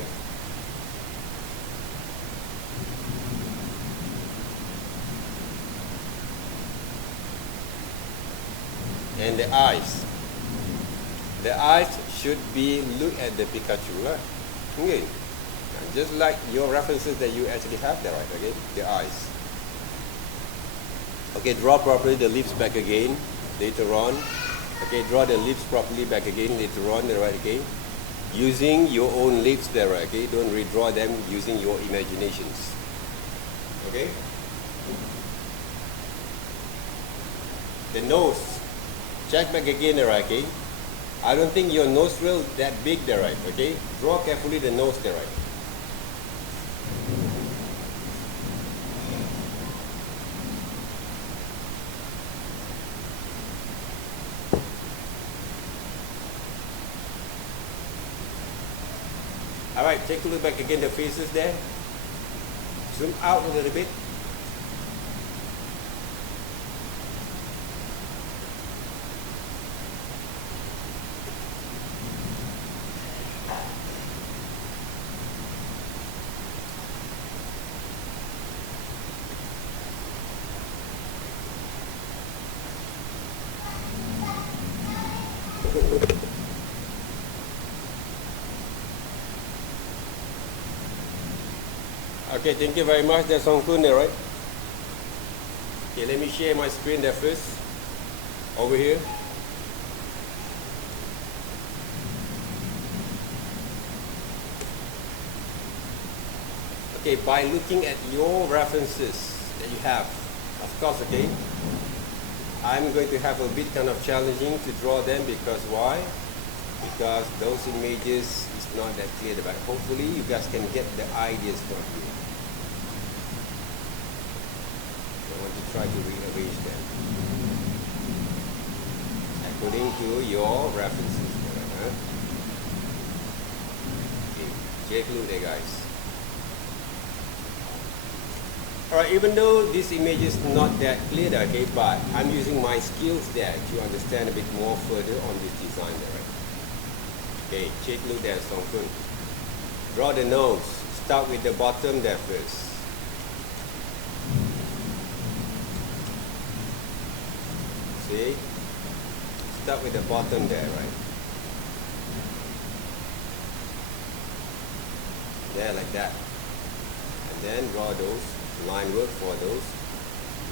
And the eyes. The eyes should be look at the Pikachu lah. Okay. Just like your references that you actually have there, right? Okay, the eyes. Okay, draw properly the lips back again later on. Okay, draw the lips properly back again later on, right? Okay, using your own lips there, right? Okay, don't redraw them using your imaginations. Okay. The nose. Check back again, right? Okay. I don't think your nostril that big there, right? Okay. Draw carefully the nose there, right? Alright, take a look back again the faces there. Zoom out a little bit. Okay, thank you very much. That's Song Kun there, right? Okay, let me share my screen there first. Over here. Okay, by looking at your references that you have, of course, okay, I'm going to have a bit kind of challenging to draw them because why? Because those images is not that clear, but hopefully you guys can get the ideas from here. I want to try to rearrange them according to your references. Okay, take a look there, guys. Alright, even though this image is not that clear, okay, but I'm using my skills there to understand a bit more further on this design there, right? Okay, take a look there, Song Kun. Draw the nose. Start with the bottom there first. See? Start with the bottom there, right? There, like that. And then draw those line work for those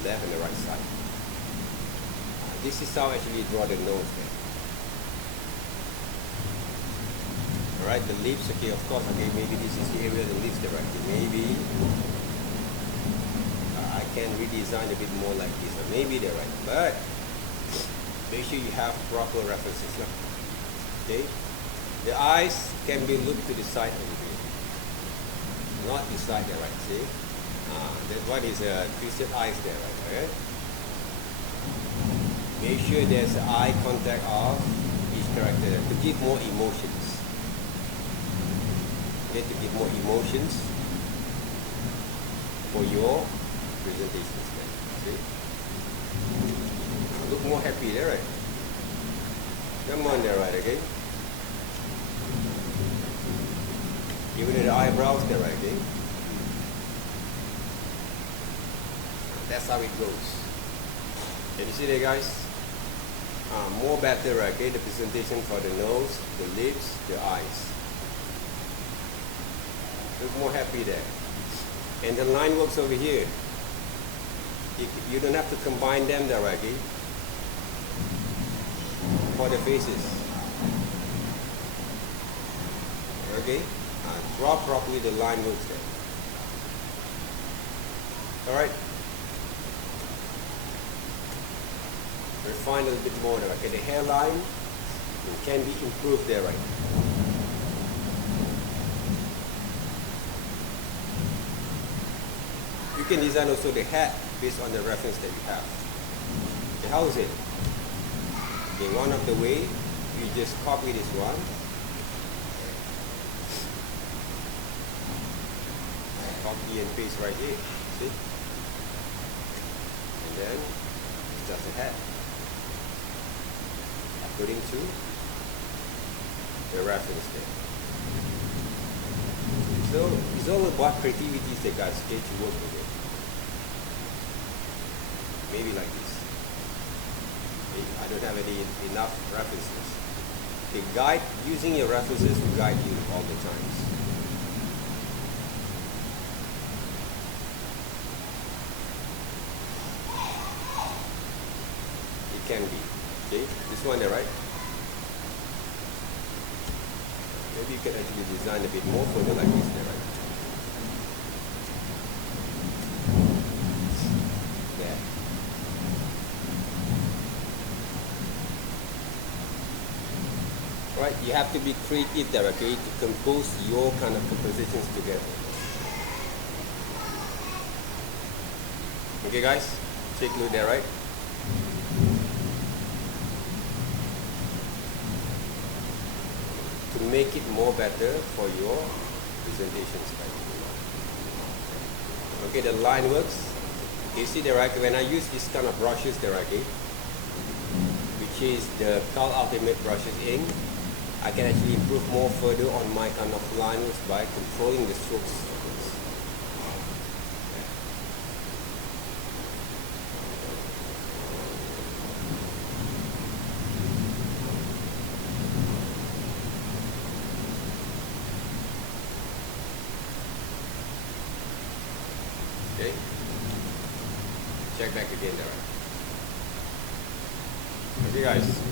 left and the right side. This is how I actually draw the nose there. Alright, the lips, okay, of course, okay, maybe this is the area of the lips there, right? Maybe I can redesign a bit more like this, or maybe they're right, but make sure you have proper references. Okay, the eyes can be looked to the side a little bit, not the side there, right? See, that one is a twisted eyes there, right? Okay. Make sure there's eye contact of each character to give more emotions. Okay, to give more emotions for your presentations. See. Look more happy there, right? Come on there, right, okay? Even the eyebrows there, right, okay? That's how it goes. Can you see there, guys? More better, right, okay? The presentation for the nose, the lips, the eyes. Look more happy there. And the line works over here. You don't have to combine them there, right, okay? For the faces. Okay? Draw properly the line works there. Alright? Refine a little bit more there. Okay, the hairline can be improved there, right? You can design also the hat based on the reference that you have. Okay, how is it? Okay, one of the way, you just copy this one. Copy and paste right here, see? And then, it's just a hat. According to the reference there. So, it's all about creativity that guys get to work with it. Maybe like this. Okay? I don't have enough references. Okay, guide, using your references to guide you all the times. It can be. Okay, this one there, right? Maybe you can actually design a bit more further like this there, right? There. Right, you have to be creative there, okay, to compose your kind of compositions together. Okay guys, take a look there, right? To make it more better for your presentations. Okay, the line works. You see there, right? When I use this kind of brushes there, okay, which is the Cal Ultimate brushes ink, I can actually improve more further on my kind of line works by controlling the strokes. Okay, check back again there. Okay guys.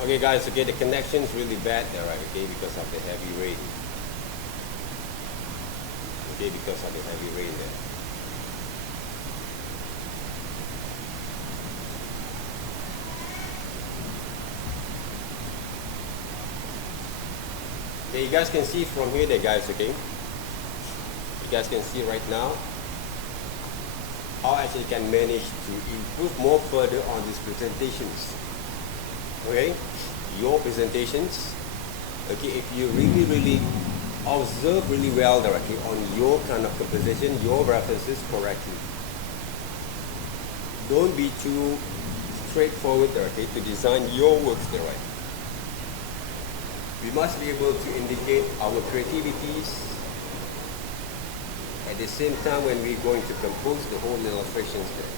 Okay guys, okay, the connection is really bad there, right? Okay, because of the heavy rain. Okay, because of the heavy rain there. Okay, you guys can see from here there guys, okay? You guys can see right now how I actually can manage to improve more further on these presentations. Okay, your presentations, okay, if you really observe really well directly on your kind of composition, your references correctly. Don't be too straightforward there, okay, to design your works there, right? We must be able to indicate our creativities at the same time when we're going to compose the whole illustrations there.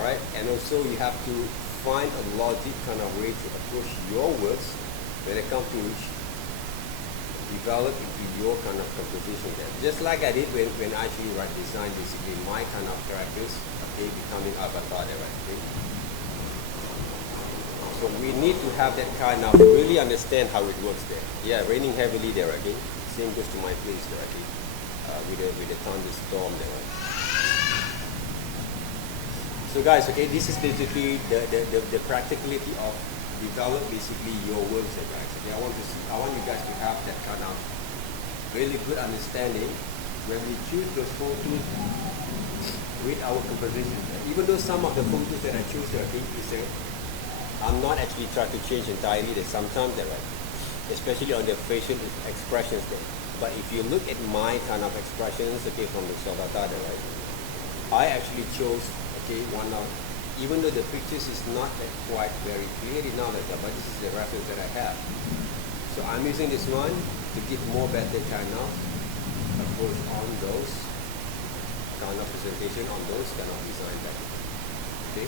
Alright, and also you have to find a logic kind of way to approach your works when it comes to develop into your kind of composition there. Just like I did when I actually design basically my kind of characters, okay, becoming avatar there, right? Okay? So we need to have that kind of really understand how it works there. Yeah, raining heavily there, okay? Same goes to my place there, okay? With the thunderstorm there, right? So guys, okay, this is basically the practicality of develop basically your works there, guys. Okay, I want you guys to have that kind of really good understanding when we choose those photos with our composition. Even though some of the photos that I choose there, okay, I'm not actually trying to change entirely. There's sometimes they're right, especially on the facial expressions there. But if you look at my kind of expressions, okay, from the avatar there, right, I actually chose, okay, one of, even though the pictures is not that quite very clear now, but this is the reference that I have. So I'm using this one to give more better kind of approach on those kind of presentation, on those kind of design packages. Okay.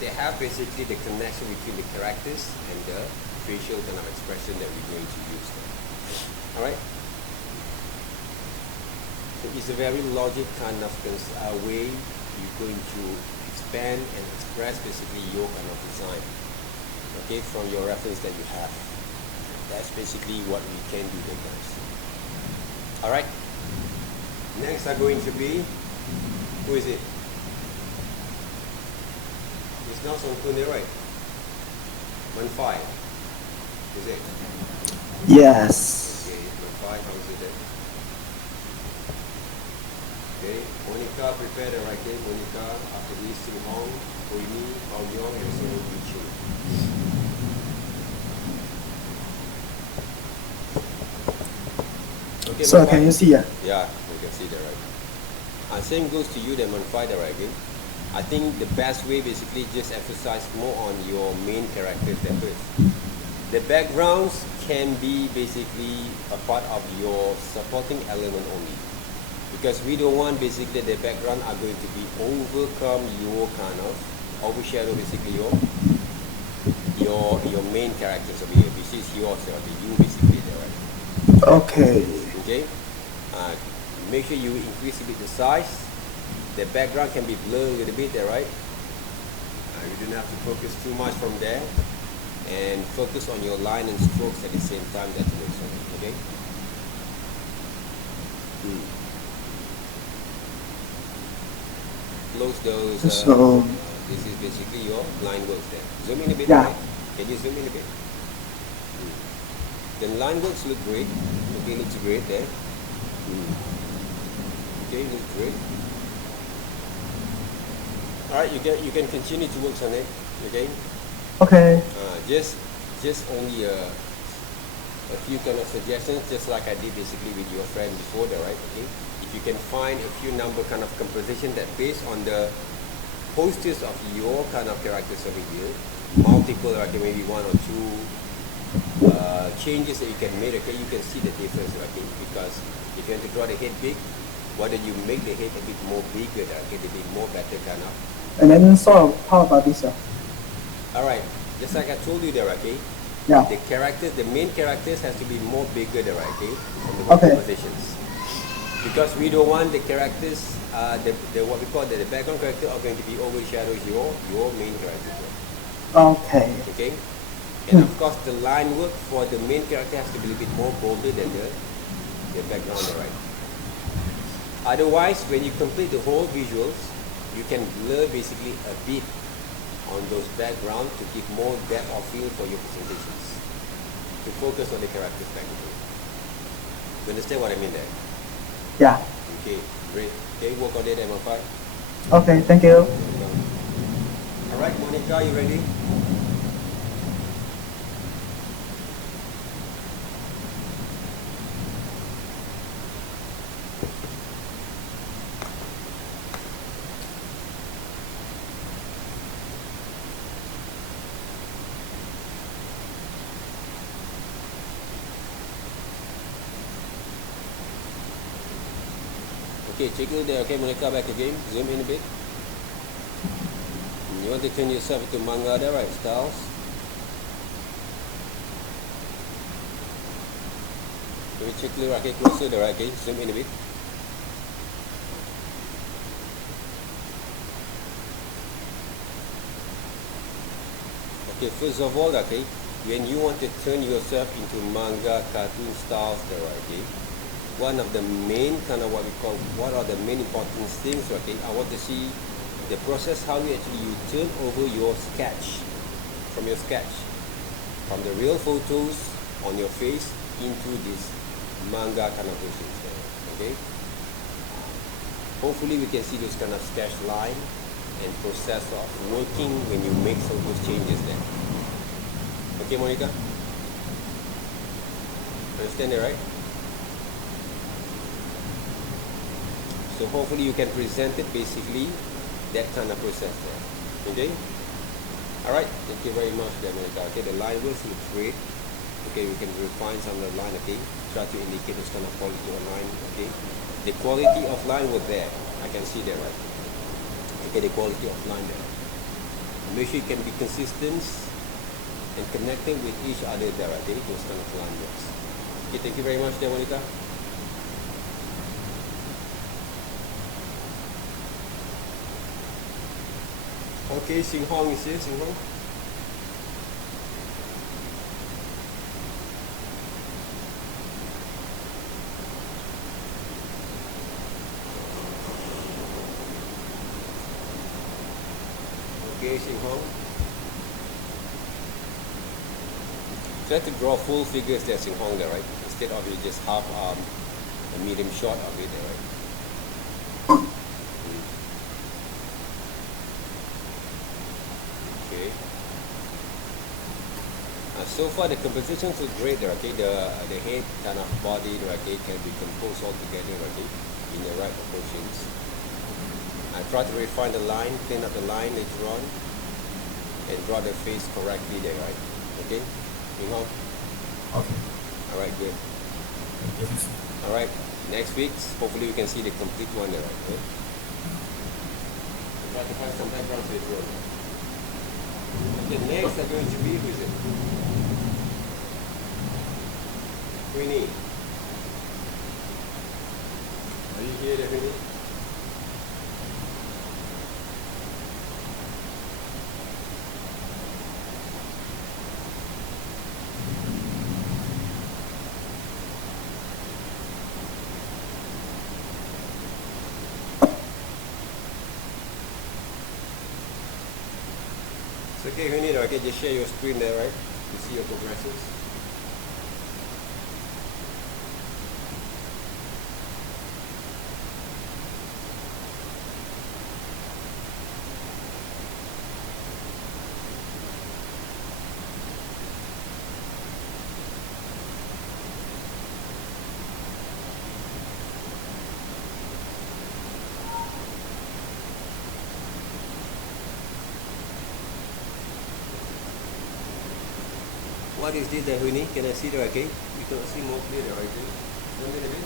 they have basically the connection between the characters and the facial kind of expression that we're going to use there. Alright? So it's a very logic kind of way you're going to expand and express basically your kind of design. Okay, from your reference that you have. That's basically what we can do there, guys. Alright? Next are going to be, who is it? It's not Sonkune, right? 1-5. Is it? Yes. Okay, 1-5, how is it there? Okay, Monica, prepare the right game. Monica, after this, Sing Hong, Oini, Hao Yong, and so Yuching. Okay, So Manfai. can you see? Yeah, you can see that, right? Same goes to you, then Manfai, right? Again. I think the best way basically just emphasize more on your main characters there first. The backgrounds can be basically a part of your supporting element only. Because we don't want basically the background are going to be overcome your kind of overshadow basically your main characters over here, which is yours or the you basically there, right? Okay. Okay, make sure you increase a bit the size. The background can be blurred a little bit there, right? You don't have to focus too much from there, and focus on your line and strokes at the same time that you make something. Okay. Close those. So This is basically your line works there. Zoom in a bit. Yeah. Right? Can you zoom in a bit? The line works look great. Okay, looks great there. Okay, looks great. Alright, you can continue to work on it. Okay. okay. Just only a few kind of suggestions, just like I did basically with your friend before there, right? Okay. If you can find a few number kind of composition that based on the posters of your kind of characters over here, multiple, like maybe one or two changes that you can make, okay, you can see the difference, okay, because if you want to draw the head big, why don't you make the head a bit more bigger, okay, to be more better kind of. And then so how about this? Alright, just like I told you there, okay, Yeah. the characters, the main characters has to be more bigger there, okay, from the Okay. positions. Because we don't want the characters, the what we call the background character are going to be overshadow your main character. Okay. Okay? And of course the line work for the main character has to be a bit more bolder than the background, right? Otherwise, when you complete the whole visuals, you can blur basically a bit on those backgrounds to give more depth of field for your presentations. To focus on the characters technically. You understand what I mean there? Yeah. Okay, great. Okay, work on it, M5. Okay, thank you. Alright, Monica, you ready? Okay, check it there. Okay, Monica, back again. Zoom in a bit. You want to turn yourself into manga there, right? Styles. Maybe check it okay, closer there, okay? Zoom in a bit. Okay, first of all, okay, when you want to turn yourself into manga cartoon styles there, okay? One of the main kind of what are the main important things, okay? I want to see the process how you turn over your sketch, from your sketch, from the real photos on your face into this manga kind of versions there, okay? Hopefully we can see this kind of sketch line and process of working when you make some of those changes there. Okay, Monica? Understand it, right? So hopefully you can present it basically that kind of process there. Okay? Alright, thank you very much there, Monica. Okay, the line will look great. Okay, we can refine some of the line, okay? Try to indicate this kind of quality of line, okay? The quality of line was there. I can see that, right? Okay, the quality of line there. Make sure you can be consistent and connecting with each other there, okay? Those kind of landmarks. Okay, thank you very much there, Monica. Okay, Sing Hong is here, Sing Hong. Okay, Sing Hong. Try to draw full figures there, Sing Hong there, right? Instead of you just half a medium shot of it there, right? Okay. So far the compositions look great there, okay? The head kind of body there, okay, can be composed all together, okay, in the right proportions. I try to refine the line, clean up the line later on, and draw the face correctly there, right? Okay? Sing Hong? Okay. Alright, good. Thank you. Alright, next week, hopefully we can see the complete one there, right? Okay? Try to find some backgrounds later on. Okay, next are going to be, who is it? Queenie. Are you here, Queenie? It's okay, Queenie, okay, just share your screen there, right? To see your progressions. What is this there, Winnie? Can I see that, okay? You can see more clearly, right? Zoom in a bit.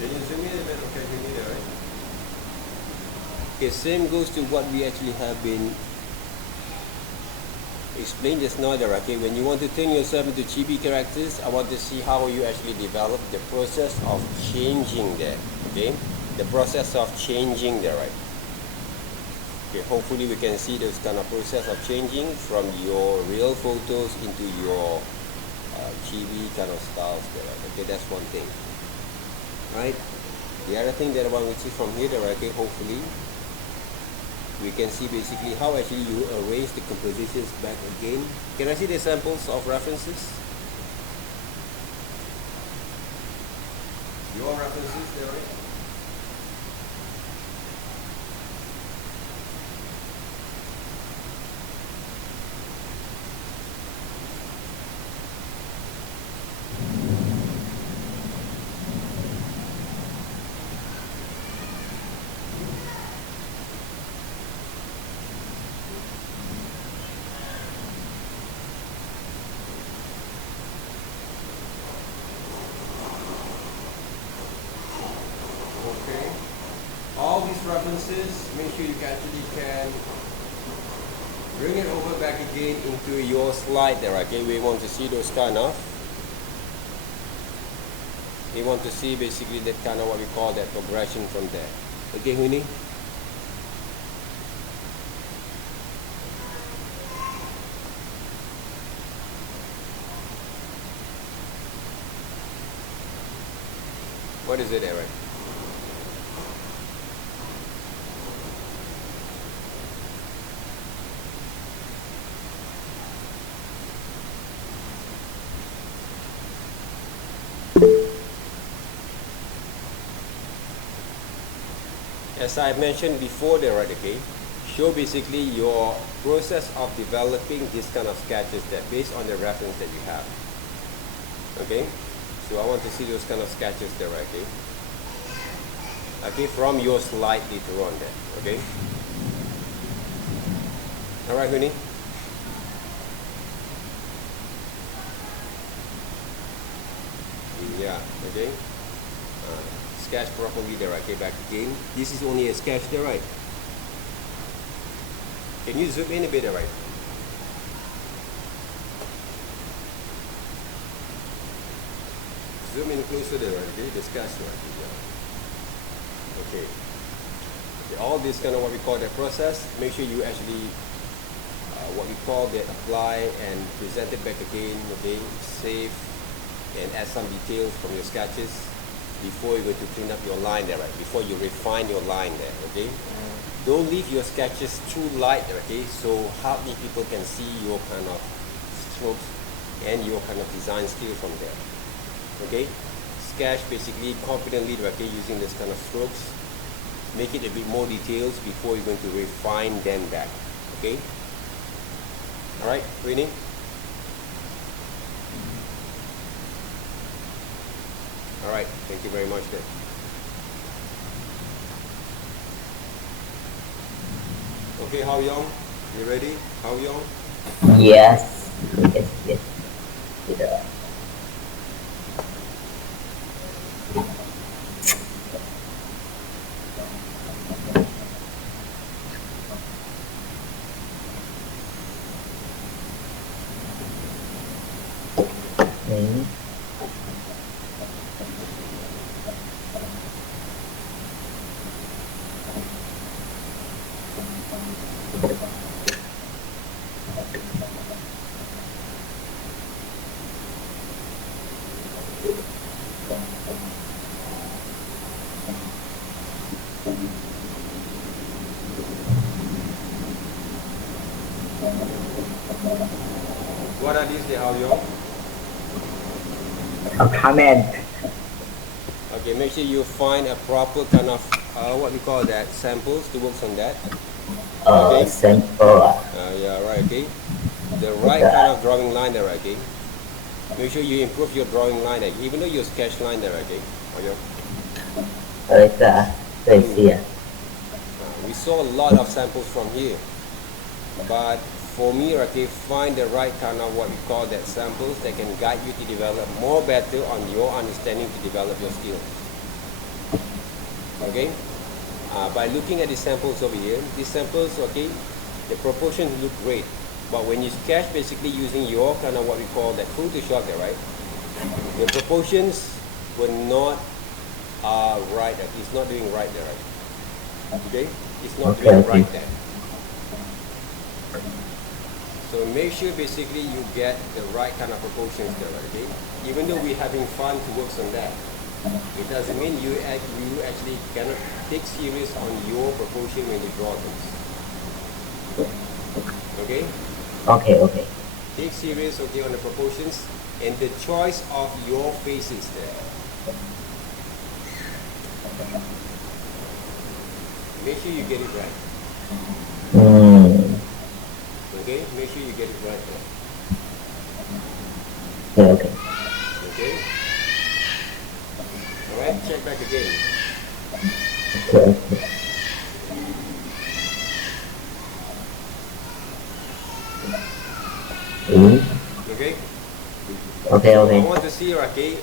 Can you zoom in a bit? Okay, you need it, right? Okay, same goes to what we actually have been explained just now there, okay? When you want to turn yourself into chibi characters, I want to see how you actually develop the process of changing that, okay? The process of changing that, right? Okay, hopefully we can see those kind of process of changing from your real photos into your chibi kind of styles there, right? Okay, that's one thing. Right. The other thing that I want to see from here, okay, hopefully we can see basically how actually you arrange the compositions back again. Can I see the samples of references? Your references there, right? Okay. All these references, make sure you actually can bring it over back again into your slide there, okay? We want to see those kind of, we want to see basically that kind of what we call that progression from there. Okay, Winnie? What is it, Eric? As I mentioned before there, right, okay, show basically your process of developing this kind of sketches that based on the reference that you have. Okay, So I want to see those kind of sketches there, okay? Okay, from your slide later on there, okay? All right, Winnie? Yeah, okay. Sketch properly there, okay? Back again. This is only a sketch there, right? Can you zoom in a bit, there, right? Zoom in closer there, right? Okay, the sketch there, okay? Yeah. Okay. Okay, all this kind of what we call that process, make sure you actually what we call that apply and present it back again, okay? Save and add some details from your sketches before you're going to clean up your line there, right? Before you refine your line there, okay? Don't leave your sketches too light, okay? So hardly people can see your kind of strokes and your kind of design skill from there, okay? Sketch basically confidently, okay, using this kind of strokes. Make it a bit more details before you're going to refine them back, okay? All right, Winnie? All right, thank you very much then. Okay, Hao Yong, you ready? Hao Yong? Yes. Yes. Yes. Yeah. Okay. What are these, Hao Yong? A comment. Okay, make sure you find a proper kind of, what we call that, samples to work on that. Okay. Sample. Yeah, right, okay. The right kind of drawing line there, okay. Make sure you improve your drawing line there, even though your sketch line there, okay. We saw a lot of samples from here, but for me, okay, find the right kind of what we call that samples that can guide you to develop more better on your understanding to develop your skills. Okay, by looking at the samples over here, these samples, okay, the proportions look great, but when you sketch basically using your kind of what we call that Photoshop there, right, the proportions were not right. It's not doing right there, right? Okay, it's not doing right there. So make sure basically you get the right kind of proportions there, okay? Even though we're having fun to work on that, it doesn't mean you actually cannot take serious on your proportion when you draw things. Okay? Okay. Take serious, okay, on the proportions and the choice of your faces there. Make sure you get it right. Okay, make sure you get it right there. Okay. Okay? Alright, check back again. Okay. Okay? Okay. I want to see, okay,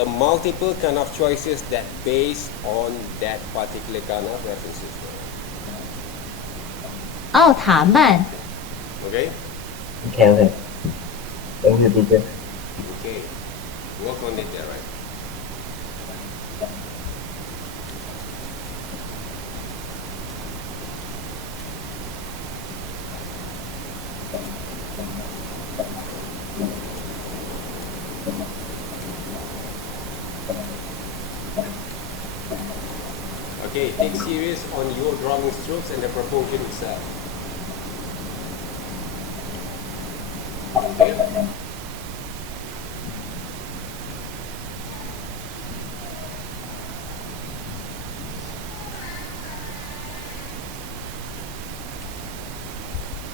a multiple kind of choices that based on that particular kind of references. 奥塔曼 Okay? Okay. Thank you, teacher. Okay. Work on it there, right? Okay, take serious on your drawing strokes and the proportion itself. Okay?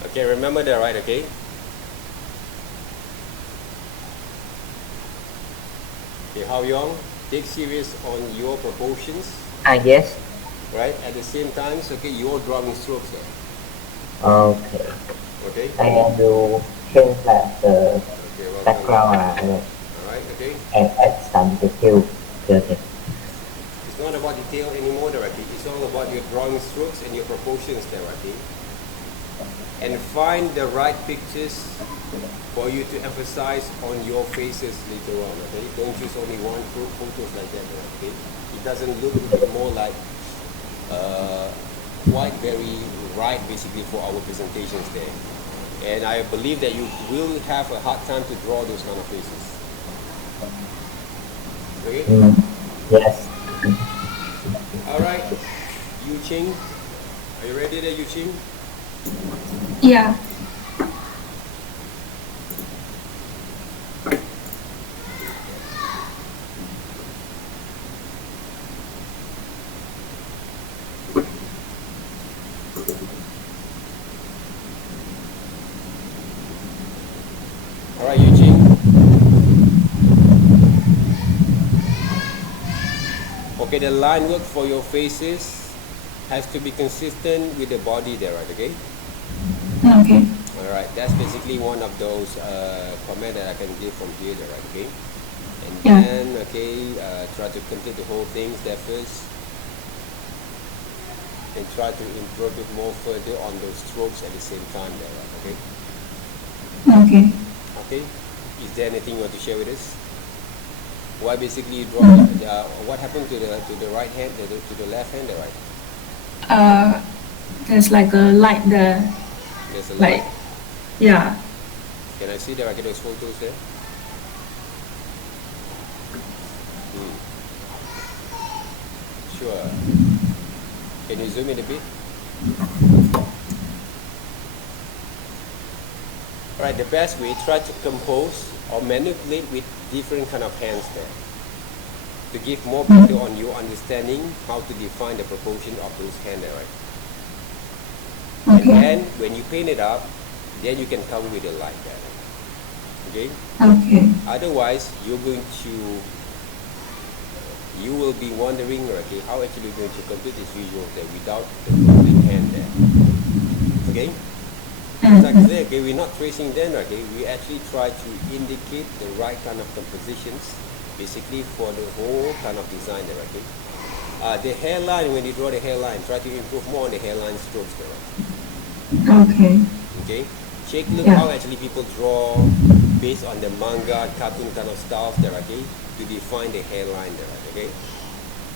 Okay, remember that, right? Okay? Okay, Hao Yong, take serious on your proportions, Yes. right? At the same time, okay, you're drawing strokes there. Okay. Okay? I have to change like the Okay, well done. background Alright, okay? and add some detail. Okay. It's not about detail anymore, Raki. It's all about your drawing strokes and your proportions there, Raki. And find the right pictures for you to emphasize on your faces later on, okay? Don't choose only one photos like that, okay? It doesn't look more like quite very right basically for our presentations there. And I believe that you will have a hard time to draw those kind of faces. Okay? Yes. Alright, Yu Ching, are you ready there, Yu Ching? Yeah. Alright, Yu Ching. Okay, the line work for your faces has to be consistent with the body there, right? Okay? Okay. Alright, that's basically one of those comments that I can give from here, there, right? Okay? And Yeah. then, okay, try to complete the whole things there first. And try to improve it more further on those strokes at the same time there, right? Okay? Okay. Okay? Is there anything you want to share with us? Why basically you draw, what happened to the right hand, to the left hand there, right? There's like a light there. There's a Like, light. yeah. Can I see there? Those photos there? Sure. Can you zoom in a bit? Alright, the best way, try to compose or manipulate with different kind of hands there. To give more better on your understanding how to define the proportion of those hands there, right? And Okay. then when you paint it up, then you can come with a light there. Okay? Okay. Otherwise, you will be wondering, okay, how actually you're going to complete this visual there without the complete hand there. Okay? Like I said, okay, we're not tracing them, okay? We actually try to indicate the right kind of compositions, basically for the whole kind of design there, okay? The hairline, when you draw the hairline, try to improve more on the hairline strokes there, right? Okay. Okay? Look Yeah. how actually people draw based on the manga, cartoon kind of stuff there, okay? To define the hairline there, okay?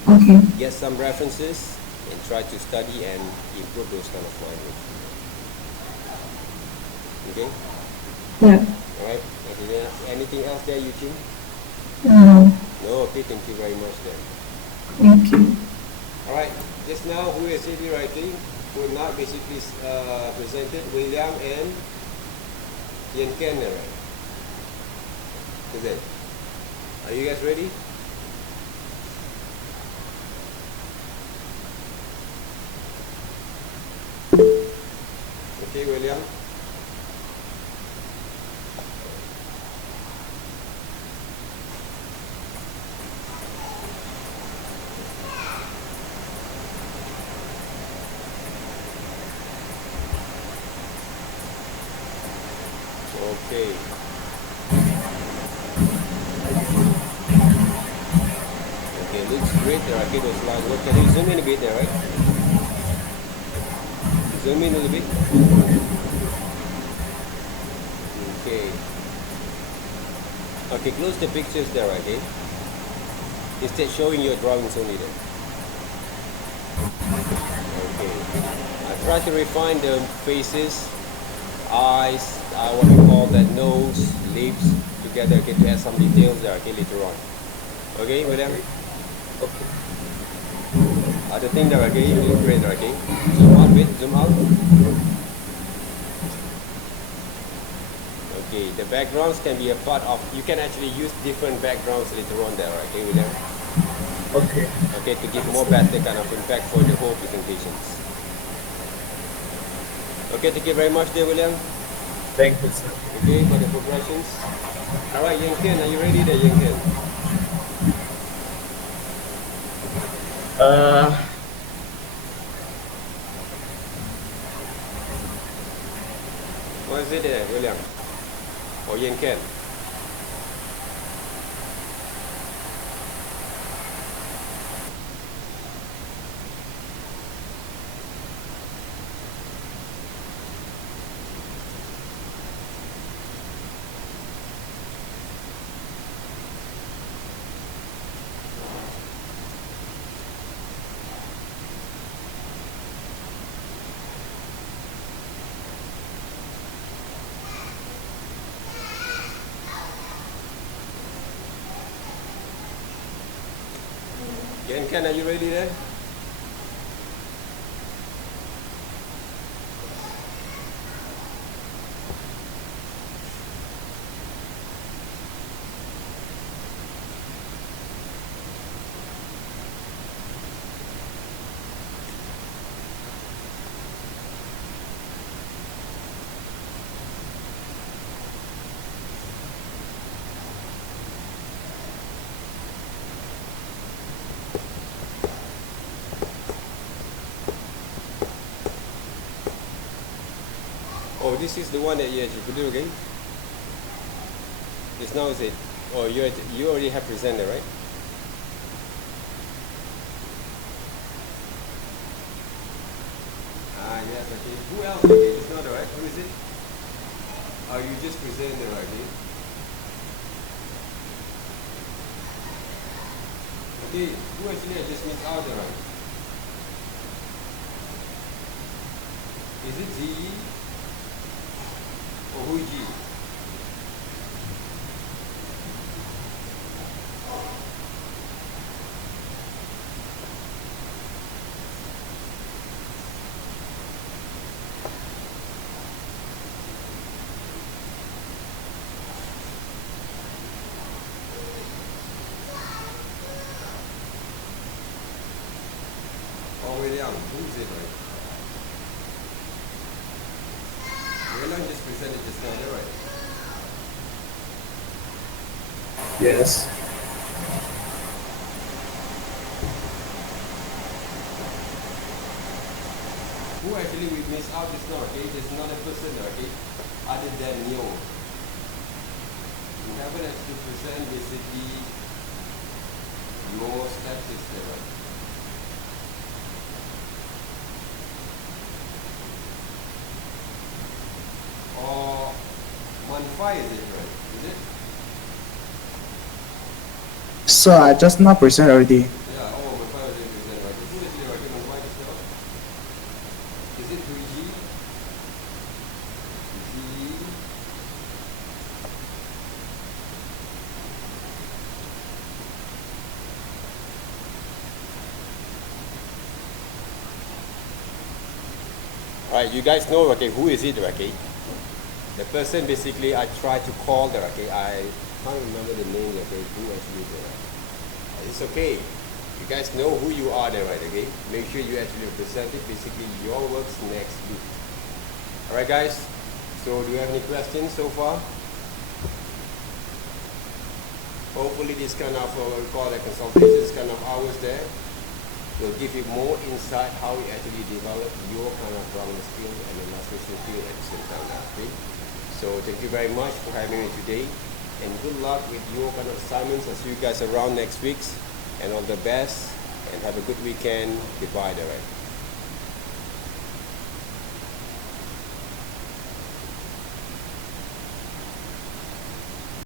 Okay. Get some references and try to study and improve those kind of findings. Okay? Yeah. Alright? Okay, anything else there, Eugene? No. No? Okay, thank you very much then. Thank you. Alright, just now who is it writing? Who now basically presented William and Ian Kenner, right? Is it? Are you guys ready? Okay, William. Okay. Okay, looks great there. Okay, those lines. Look, can you zoom in a bit there, right? Zoom in a little bit. Okay. Okay, close the pictures there, okay? Instead showing your drawings only there. Okay. Try to refine the faces, eyes, what we call that, nose, lips together, okay, to add some details there, okay, later on. Okay, William? Okay. Other thing there, okay, you look great there, okay? Zoom out a bit, zoom out. Okay, the backgrounds can be a part of, you can actually use different backgrounds later on there, okay, William? Okay. Okay, to give more better kind of impact for the whole presentations. Okay, thank you very much there, William. Thank you, sir. Okay, for the progressions. Alright, Yang Ken, are you ready there, Yang Ken? What is it there, William? Or Yen Ken? Yen Ken, are you ready there? Oh, this is the one that you actually do again? This now is it? Oh, you already have presented, right? Ah, yes, okay. Who else? Okay, it's not right. Who is it? Oh, you just presented, right? Okay, who actually I just missed out there, right? Is it G? Or who is G? Oh, William, who is it, right? William just presented just now, there, right? Yes. Who actually we missed out just now, okay? There's another person, okay? Other than Neo. You haven't actually present basically your statistics there, right? Or Manfai is it, right? Is it? So I just not present already. Yeah, oh, Manfai was in present, right? Who actually right? Manfai just now? Is it 3G? G? Alright, you guys know, okay, who is it, okay? The person basically I tried to call there, okay? I can't remember the name, okay? Who actually there? It's okay. You guys know who you are there, right? Okay? Make sure you actually present it, basically your works next week. Alright, guys? So, do you have any questions so far? Hopefully, this kind of what we call a consultation, this kind of hours there will give you more insight how you actually develop your kind of problem skill and illustration skill at the same time. Okay? So, thank you very much for having me today, and good luck with your kind of assignments. I'll see you guys around next week, and all the best, and have a good weekend. Goodbye, there.